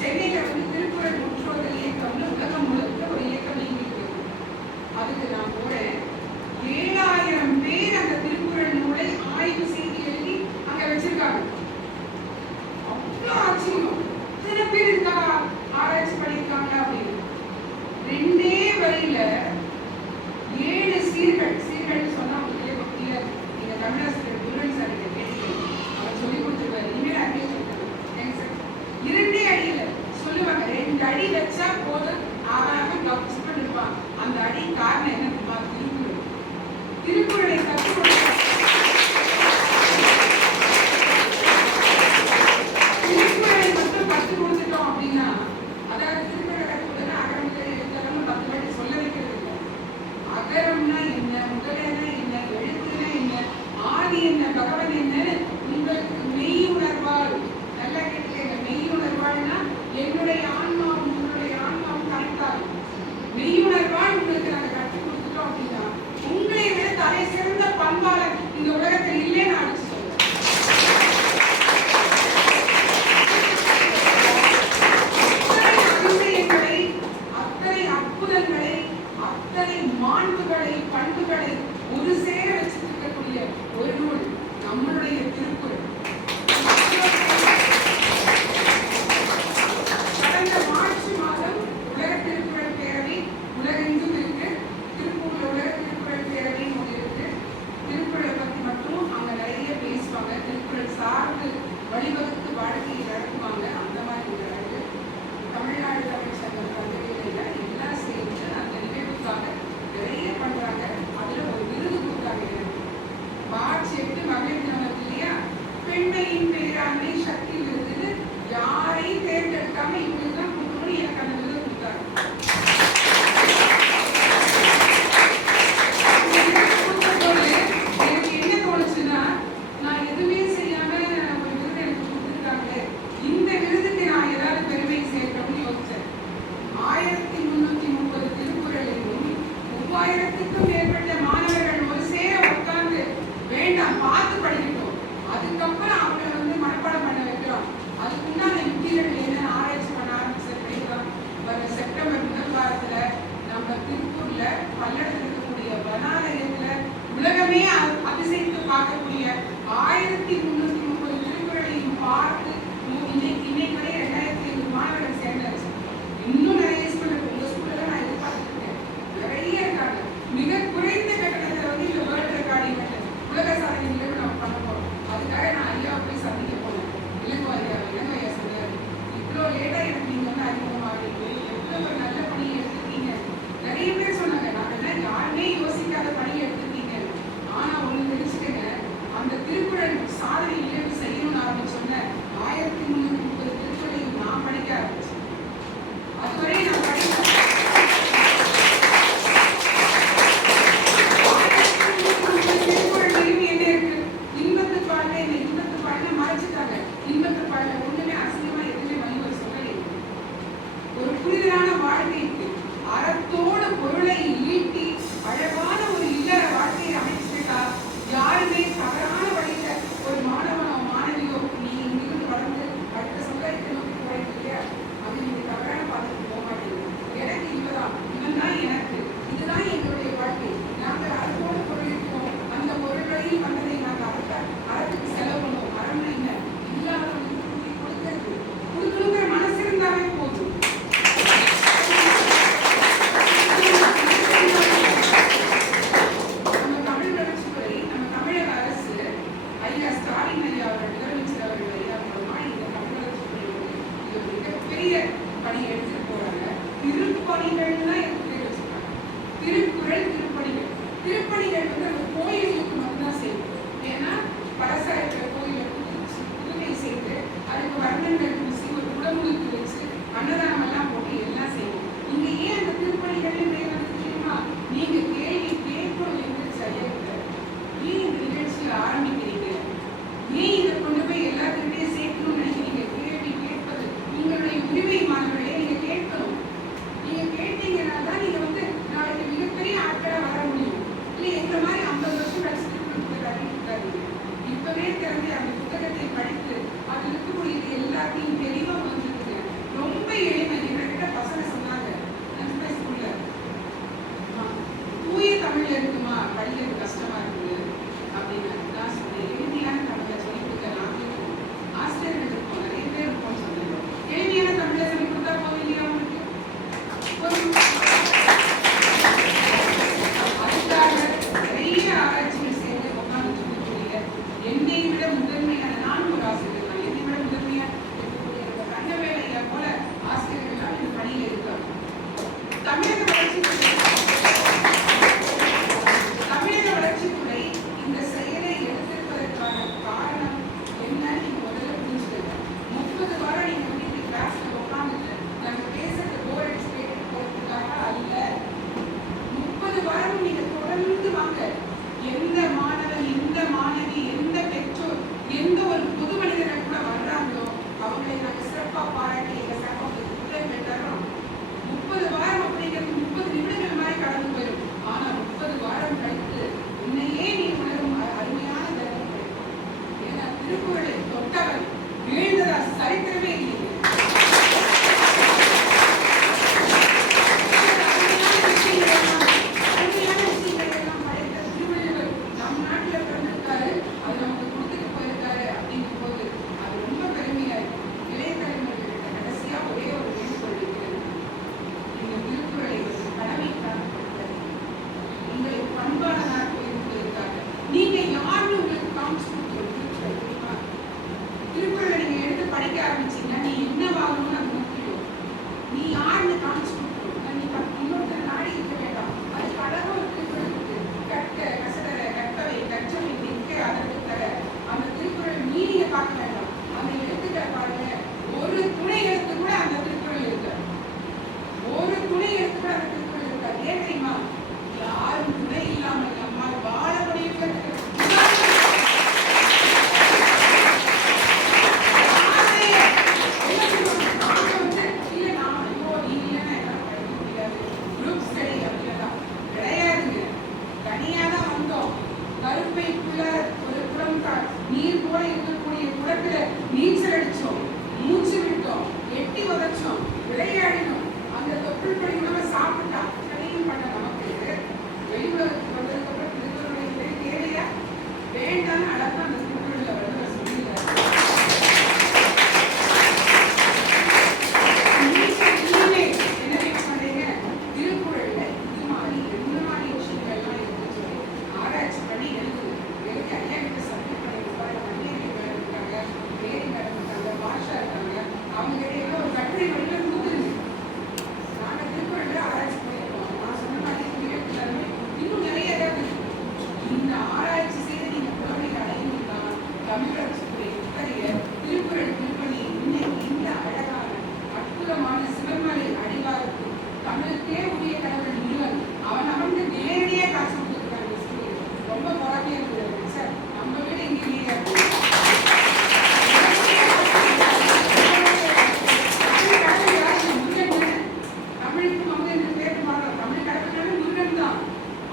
சென்னையில வந்து திருக்குறள் முற்றோதல் இயக்கம்னு உலகம் முழுக்க ஒரு இயக்கம் இயங்கிட்டு, அதுக்கு நான் போறேன். 7000 பேர் அந்த திருக்குறள் நூலை ஆய்வு செய்து எழுதி அங்க வச்சிருக்காங்க. அவ்வளோ ஆச்சரியம், இத்தனை பேர் இதுக்காக ஆராய்ச்சி பண்ணியிருக்காங்க அப்படின்னு. 2 வரியில 7 சீர்கள் சொன்னா உங்களுக்கு பக்தியில நீங்க தமிழாசிரியர் குருவன் சார் கேட்டீங்க, அவர் சொல்லி கொடுத்துருவாரு. இனிமேல் அப்படியே சொல்லுங்க. 2 அடியில சொல்லுவாங்க, 2 அடி வச்சா போதும் ஆகாம கப்ஸ் பண்ணிருப்பாங்க. அந்த அடி காரணம் என்ன தெரியுமா? திருக்குறள். திருக்குறளை கற்றுக் கொடுக்க திருக்குறளை மட்டும் கற்றுக் கொடுத்துட்டோம் அப்படின்னா, அதாவது திருக்குறளை கற்றுக் கொடுத்தா அகரமுதல் எழுத்தரம்னு 10 வாட்டி சொல்ல வைக்கிறது இல்லை. அகரம்னா என்ன, முதலனா என்ன, எழுத்துனா என்ன, ஆதி என்ன, பகவன் என்னன்னு உங்களுக்கு மெய்யுணர்வால் நல்லா கேட்டுக்கங்க. மெய்யுணர்வாள்னா என்னுடைய ஆன்மாவும் உங்களுடைய ஆன்மாவும் கனெக்ட் ஆகும். மெய்யுணர்வால் உங்களுக்கு நாங்கள் கற்றுக் கொடுத்துட்டோம் அப்படின்னா உங்களை விட தலை சிறந்த பண்பாளர் இந்த உலகத்தில் இல்லைன்னு அடிச்சு சொல்லுவேன். அதிசயங்களை, அத்தனை அற்புதங்களை, அத்தனை மாண்புகளை, பண்புகளை ஒரு சேர வச்சுட்டு இருக்கக்கூடிய ஒரு நூல் நம்மளுடைய திருக்குறள். கடந்த மார்ச் மாதம் உலக திருக்குறள் பேரவை உலகெங்கும் இருக்கு. திருப்பூர்ல உலக திருக்குறள் பேரவைன்னு ஒன்று இருக்கு. திருக்குறளை பத்தி மட்டும் அவங்க நிறைய பேசுவாங்க. திருக்குறள் சார்ந்து வழிவகுத்து வாழ்க்கையை நடத்துவாங்க. அந்த மாதிரி நடக்குது. தமிழ்நாடு தமிழ் சங்கம் பகுதியில் எல்லாம் சேர்ந்து அந்த நிகழ்வுக்காக நிறைய பண்றாங்க. அதுல ஒரு விருது கொடுத்தாங்க. மார்ச் 8 மகளிர் தினம் இல்லையா, பெண்மையின் பேராண்மை சக்தி விருது. யாரையும் தேர்ந்தெடுக்காம இவங்களுக்கு தான் கொடுக்கணும்னு எனக்கு அந்த விருது கொடுத்தாங்க. எனக்கு என்ன தோணுச்சுன்னா, நான் எதுவுமே செய்யாம ஒரு விருது எனக்கு கொடுத்துருக்காங்க, இந்த விருதுக்கு நான் ஏதாவது பெருமை சேர்க்கணும்னு யோசிச்சேன். 1330 திருக்குறளையும் 3000க்கும் மேற்பட்ட மாணவர்கள் ஒரு சேர உட்கார்ந்து வேண்டாம் பார்த்து படிக்கட்டும், அதுக்கப்புறம் அவங்களை வந்து மனப்பாடம் பண்ண வைக்கிறோம். அதுக்குண்டான யுக்திகள் என்ன ஆராய்ச்சி பண்ண ஆரம்பிச்ச பிறகுதான் வர செப்டம்பர் முதல் வாரத்துல நம்ம தமிழ்ல இருக்குமா படிக்கிறது கஷ்டமா இருக்குது அப்படின்னு நான் சொன்னேன். எளிமையான தமிழ்ல சொல்லி கொடுக்க நாங்கள் இருக்கோம், ஆசிரியர்கள் இருக்கோம், நிறைய பேர் இருக்கோம்னு சொன்னேன். எளிமையான தமிழ்ல சொல்லி கொடுத்தா போதும் இல்லையா அவங்களுக்கு? அதுக்காக நிறைய ஆராய்ச்சிகள் சேர்ந்து உட்கார்ந்து சொல்லக்கூடிய என்னை விட முதன்மையான நான் ஒரு ஆசிரியர் தான். என்னை விட முதன்மையா இருக்கக்கூடிய தங்கவேலையை போல ஆசிரியர்கள் இந்த பணியில் இருக்காங்க. தமிழக வளர்ச்சித்துறை இந்த செயலை எடுத்திருப்பதற்கான காரணம் என்னன்னு நீங்க முதல்ல புரிஞ்சுக்கங்க. 30 வாரம் நீங்க வீட்டு கிளாஸ்ல உட்காந்துட்டு நாங்க பேசுறது போர் அடிச்சு போறதுக்காக அல்ல. 30 வாரம் நீங்க தொடர்ந்து வாங்க. எந்த மாணவன், எந்த மாணவி, எந்த பெற்றோர், எந்த ஒரு புது மனிதர்கள் கூட வர்றாங்களோ அவங்களை நாங்க சிறப்பா பாராட்டி எங்க சகோதரர் பெற்றோம். 30 வாரம் அப்படிங்கிறது 30 நிமிடங்கள் மாதிரி கடந்து போயிடும். ஆனா 30 வாரம் கழித்து உன்னையே நீ உணரும் அருமையான தர்மம் கிடைக்கும். ஏன்னா திருக்குறளை தொட்டவன் வீழ்ந்ததா சரித்திரமே இல்லை. அருமையான விஷயங்களை எல்லாம் படைத்த திருவள்ளுவர் நம் நாட்டுல பிறந்திருக்காரு, அது நமக்கு கொடுத்துட்டு போயிருக்காரு அப்படிங்கும் போது அது ரொம்ப பெருமையா இருக்கும். இளைய தலைமுறைகிட்ட கடைசியா ஒரே ஒரு வேண்டுகோள் இருக்கிறது. இந்த திருக்குறளை கடமை காணப்படுகிறது. உங்களை பண்பாளராக இருப்பதற்காக நீங்க யாருன்னு உங்களுக்கு காமிச்சு கொடுத்துருக்கோம் தெரியுமா? திருக்குறளை நீங்க எடுத்து படிக்க ஆரம்பிச்சீங்கன்னா நீ என்ன வாங்கணும்னு அது முக்கியம். நீ யாருன்னு காமிச்சு கொடுத்துருக்கோம். நீ இன்னொருத்தர் நாடி இருக்க வேண்டாம். அது கடவுள் ஒரு திருக்குறள் இருக்கு. கற்க கசடர கற்றவை கற்றவை நிற்க அதற்கு தர. அந்த திருக்குறள் மீனிய பார்க்க வேண்டாம். அந்த எழுத்துக்களை பாருங்க. ஒரு துணை எழுத்து கூட அந்த திருக்குறள் இருக்கு. ஒரு துணை எழுத்து கூட அந்த திருக்குறள் இருக்காது. ஏன் தெரியுமா? யாரும் துணை இல்லாமல் நம்மால் வாழ முடியும். கருப்பைக்குள்ள ஒரு குடம் நீர் போல இருக்கக்கூடிய குடத்துல நீச்சல் அடிச்சோம், மூச்சு விட்டோம், எட்டி உதச்சோம், விளையாடினோம். அந்த தொப்புள் படி உணவை சாப்பிட்டா அத்தனையும் பண்ண நமக்கு வெளி உலகத்துக்கு வந்ததுக்கு அப்புறம் திருக்குறளுடைய தேவையா வேண்டான்னு அழகா அந்த திருக்குறள்ல வந்து சொல்லிடுறாரு. என்ன பண்றீங்க? திருக்குறள்ல இது மாதிரி எந்த மாதிரி விஷயங்கள் எல்லாம் இருக்குன்னு சொல்லி ஆராய்ச்சி பண்ணி எழுதுது. எனக்கு ஐயா கிட்ட சப்மிட் பண்ணிருப்பாங்க. மன்னியர்கள் இருக்காங்க, பேரிகள் இருக்காங்க, பாஷா இருக்காங்க. அவங்க கிட்ட ஒரு கட்டுரை வழியில கொடுத்துருங்க. நாங்க திருக்குறள்ல ஆராய்ச்சி பண்ணிருக்கோம். நான் சொன்ன மாதிரி எல்லாருமே இன்னும் நிறைய இருக்கு. இந்த ஆராய்ச்சி செய்து நீங்க புலமையை அடையணும்னா தமிழ் வளர்ச்சித்துறை இத்தகைய திருக்குறள் திருப்பணி இன்னைக்கு இந்த அழகான அற்புதமான சிவமலை அடிவாரத்து தமிழுக்கே உரிய கடவுள் முருகன் அவன் அவனுக்கு நேரடியாக காட்சி கொடுத்துருக்காங்க. ரொம்ப பொறாமையா இருக்குது சார். நம்ம வீட இங்க இல்லையா? தமிழுக்கு வந்து இந்த பேர் மாறலாம். தமிழ் கடவுள் முருகன் தான்.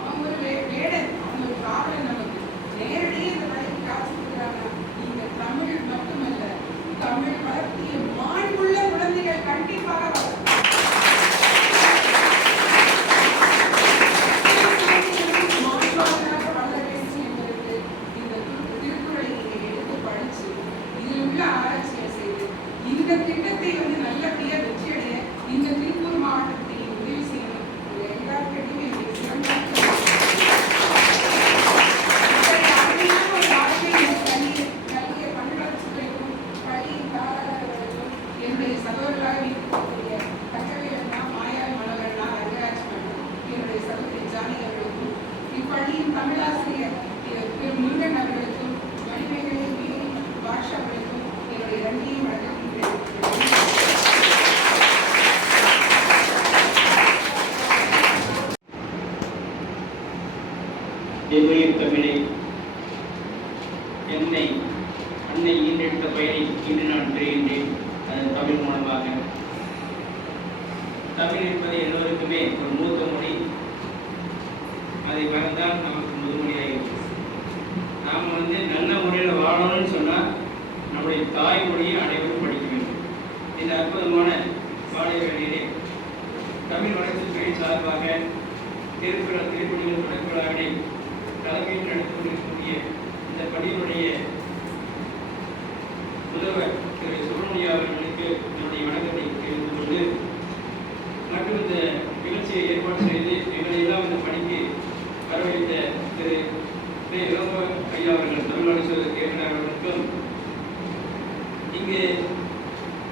அவங்க ஒரு வேடன், அவங்க ஒரு காவலன். நமக்கு நேரடியாக இந்த படைக்கு காட்சி கொடுக்குறாங்க. நீங்க தமிழ் மட்டுமல்ல, தமிழ் வளர்த்திய மாண்புள்ள குழந்தைகள் கண்டிப்பாக வளரும். மாண்பாளராக வளர வேண்டும் என்பதற்கு இந்த திருக்குறளை நீங்க எடுத்து படிச்சு இதில் உள்ள ஆராய்ச்சியை செய்து இந்த திட்டத்தை வந்து நல்லபடியா வெற்றியடைய இந்த திருப்பூர் மாவட்டத்தை உதவி செய்யணும். எல்லாருக்கிட்டையும் என்னுடைய சிறந்த என்னுடைய சகோதரர்களாக இருக்கக்கூடிய தங்கவேலண்ணா, மாயாள் மனோகரண்ணா, ரங்கராஜ் மன்னன், என்னுடைய சகோதரி ஜானி அவர்களுக்கும், இப்பள்ளியின் தமிழாசிரியர் திரு முருகன் அவர்களுக்கும், மணிமேகலை மேரி பாஷா அவர்களுக்கும் என்னுடைய நன்றியை வழங்குகின்றேன். எவ்வுயிர் தமிழை என்னை அன்னை ஈன்றெடுத்த பயனை இன்று நான் பெறுகின்றேன். அது தமிழ் மூலமாக. தமிழ் என்பது எல்லோருக்குமே ஒரு மூத்த மொழி. அதை மறந்தால் நமக்கு முதுமொழியாகிறது. நாம் நல்ல முறையில் வாழணும்னு சொன்னால் நம்முடைய தாய்மொழியை அனைவரும் படிக்க வேண்டும். இந்த அற்புதமான பாடல்களிலே தமிழ் வளர்ச்சித்துறை சார்பாக திருப்பணிகள் தொடக்க விழாவினை தலைமையில் நடத்தி கொண்டிருக்கக்கூடிய இந்த பணியினுடைய முதல்வர் திரு சுப்பிரமணியா அவர்களுக்கு என்னுடைய வணக்கத்தை தெரிவித்துக் கொண்டு மற்றும் இந்த நிகழ்ச்சியை ஏற்பாடு செய்து எங்களை எல்லாம் இந்த பணிக்கு வரவழைத்த திரு இளங்கோ ஐயா அவர்கள் தமிழ்நாடு கேட்கிறார் அவர்களுக்கும் இங்கு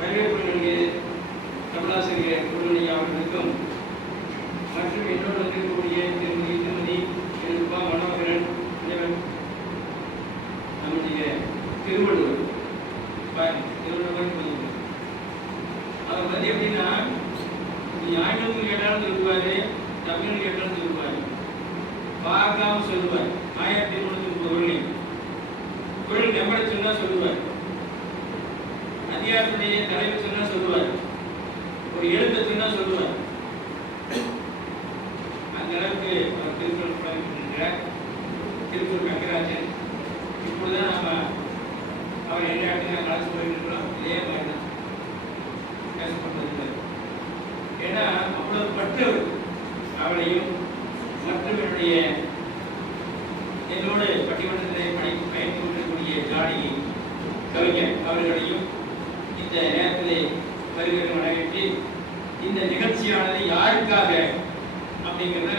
வரவேற்பு நல்கிய தமிழாசிரியர் குருவனையா அவர்களுக்கும் மற்றும் என்னோடு வந்திருக்கக்கூடிய திருமதி திருப்பா மனோகரன் நம்முடைய திருவள்ளுவர் அவர் வந்து எப்படின்னா நீ ஆங்கிலம் கேட்டாலும் சொல்லுவாரு, தமிழ் கேட்டாலும் சொல்லுவாரு, பார்க்காம சொல்லுவார். 1330 குரல் நம்பரை சொன்னா சொல்லுவார், அதிகாரத்துடைய தலைவர் சொன்னா சொல்லுவார், ஒரு எழுத்தை சொன்னா சொல்லுவார். அந்த அளவுக்கு அவர் திருக்குறள் பழகின்றார். திருக்குறள் கங்கராஜன் இப்பொழுதுதான் நாம அவர் எல்லா இடத்துல கலந்து போயிருக்கிறோம். இதே மாதிரி தான் பேசப்பட்டிருக்கிறார். ஏன்னா அவ்வளவு பற்றவர் அவளையும் மற்றும் என்னோடு பட்டிமன்றத்திலே பயணித்து கொண்டிருக்கக்கூடிய ஜாடி கவிஞர் அவர்களையும் இந்த நேரத்திலே வருகிற வரவேற்று இந்த நிகழ்ச்சியானது யாருக்காக அப்படிங்கிறத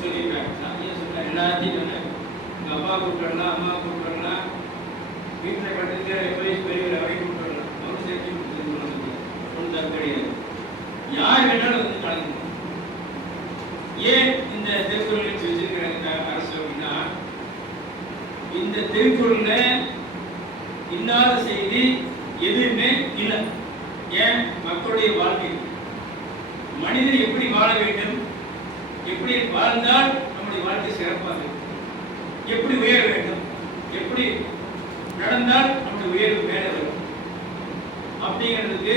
சொல்லியிருக்காங்க. சாமியை சொன்ன எல்லாத்தையும் சொன்னேன். உங்கள் அப்பா கூப்பிடலாம், அம்மா கூப்பிடலாம், வீட்டில் பட்டிருக்கிற பெரியவரை வரை கூப்பிடலாம். அவரும் சேர்த்து கொடுத்துருக்கணும். ஒன்றும் தப்பு கிடையாது. யார் வேணாலும் வந்து கலந்துக்கணும். ஏன் இந்த திருக்குறள் நிகழ்ச்சி வச்சிருக்கிறாங்க அரசு அப்படின்னா, இந்த திருக்குறள்ல இல்லாத செய்தி எதுவுமே இல்லை. ஏன்? மக்களுடைய வாழ்க்கை, மனிதன் எப்படி வாழ வேண்டும், எப்படி வாழ்ந்தால் நம்முடைய வாழ்க்கை சிறப்பாக இருக்கும், எப்படி உயர வேண்டும், எப்படி நடந்தால் நம்முடைய உயர்வு மேலே வரும் அப்படிங்கிறதுக்கு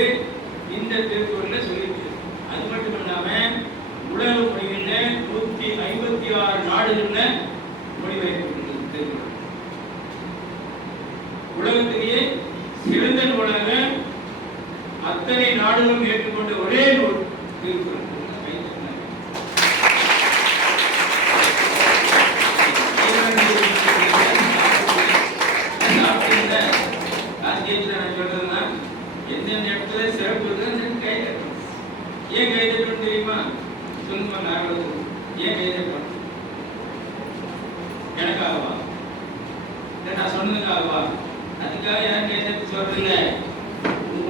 இந்த திருக்குறள்ல சொல்லியிருக்கு. அது மட்டும் இல்லாம உலக மொழிகளில் 156 நாடுகளில் மொழிபெயர்க்கப்பட்டுள்ளது திருக்குறள். உலகத்திலேயே சிறந்த நூலாக அத்தனை நாடுகளும் ஏற்றுக்கொண்ட ஒரே நூல் திருக்குறள். எந்தெந்த இடத்துல சிறப்பு இருக்குன்னு கை தட்டணும். ஏன் கை தட்டணும் தெரியுமா? சொல்லுமா நாங்கள் ஏன் கை தட்டணும்? எனக்காகவா? இல்லை நான் சொன்னதுக்காகவா? அதுக்காக யாரும் கை தட்டி சொல்றதில்ல.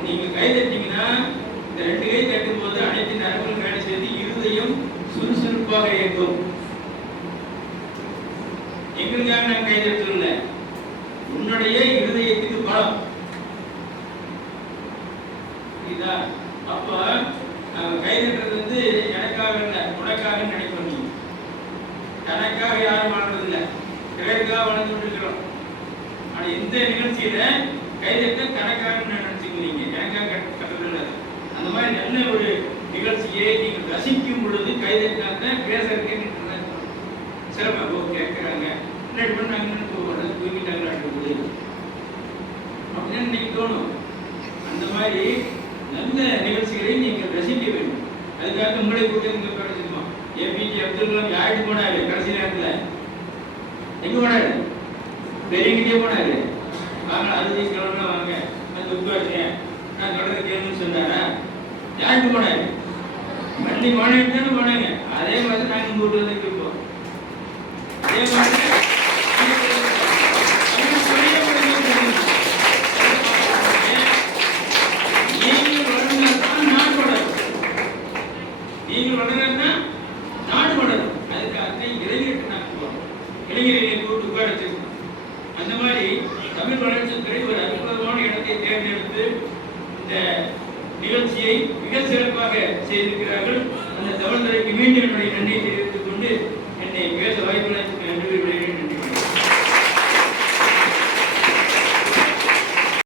நீங்க கை தட்டிங்கன்னா இந்த 2 கை தட்டும் போது அனைத்து நரம்புகள் வேலை செய்து இருதயம் சுறுசுறுப்பாக இயக்கும். எங்களுக்காக நான் கை தட்டல, உன்னுடைய இருதயத்துக்கு பலம். அப்ப கை தட்டுறது வந்து எனக்காக இல்லை, உனக்காக நினைப்போம். நீ தனக்காக யாரும் வாழ்றது இல்லை, பிறருக்காக வளர்ந்து கொண்டிருக்கிறோம். ஆனா இந்த நிகழ்ச்சியில கை தட்ட தனக்காக நினைச்சுக்கிறீங்க, எனக்காக கட்டுறது. அந்த மாதிரி நல்ல ஒரு நிகழ்ச்சியை நீங்கள் ரசிக்கும் பொழுது கை தட்டினாக்க பேசுறதுக்கே சிறப்பாக கேட்கிறாங்க. முன்னாடி பண்ண அங்கே போகிறது தூங்கிட்டாங்க அப்படின்னு இன்னைக்கு தோணும். அந்த மாதிரி நல்ல நிகழ்ச்சிகளை நீங்கள் ரசிக்க வேண்டும். அதுக்காக உங்களை கூட்டி இங்கே படிச்சிருக்கோம். APJ அப்துல் கலாம் யாருக்கு போனாரு? கடைசி நேரத்தில் எங்க போனாரு? பெரியங்கிட்டே போனாரு. வாங்க 60 கிலோமீட்டர் வாங்க, நான் உட்காருங்க, நான் தொடர்ந்து கேள்வின்னு சொன்னாரா? யாருக்கு போனாரு? மல்லி மாநிலம் தானே போனாங்க. அதே மாதிரி நாங்கள் உங்க வீட்டு வந்து இருப்போம். அதே மாதிரி நீங்கள் வளர்ந்தா நாடு வளரும். அதுக்காக இளைஞருக்கு நாங்கள் போகிறோம், இளைஞர்களை கூட்டு உட்கார வச்சிருக்கோம். அந்த மாதிரி தமிழ் வளர்ச்சித்துறை ஒரு அற்புதமான இடத்தை தேர்ந்தெடுத்து இந்த நிகழ்ச்சியை மிக சிறப்பாக செய்திருக்கிறார்கள். அந்த தமிழ்துறைக்கு மீண்டும் என்னுடைய நன்றியை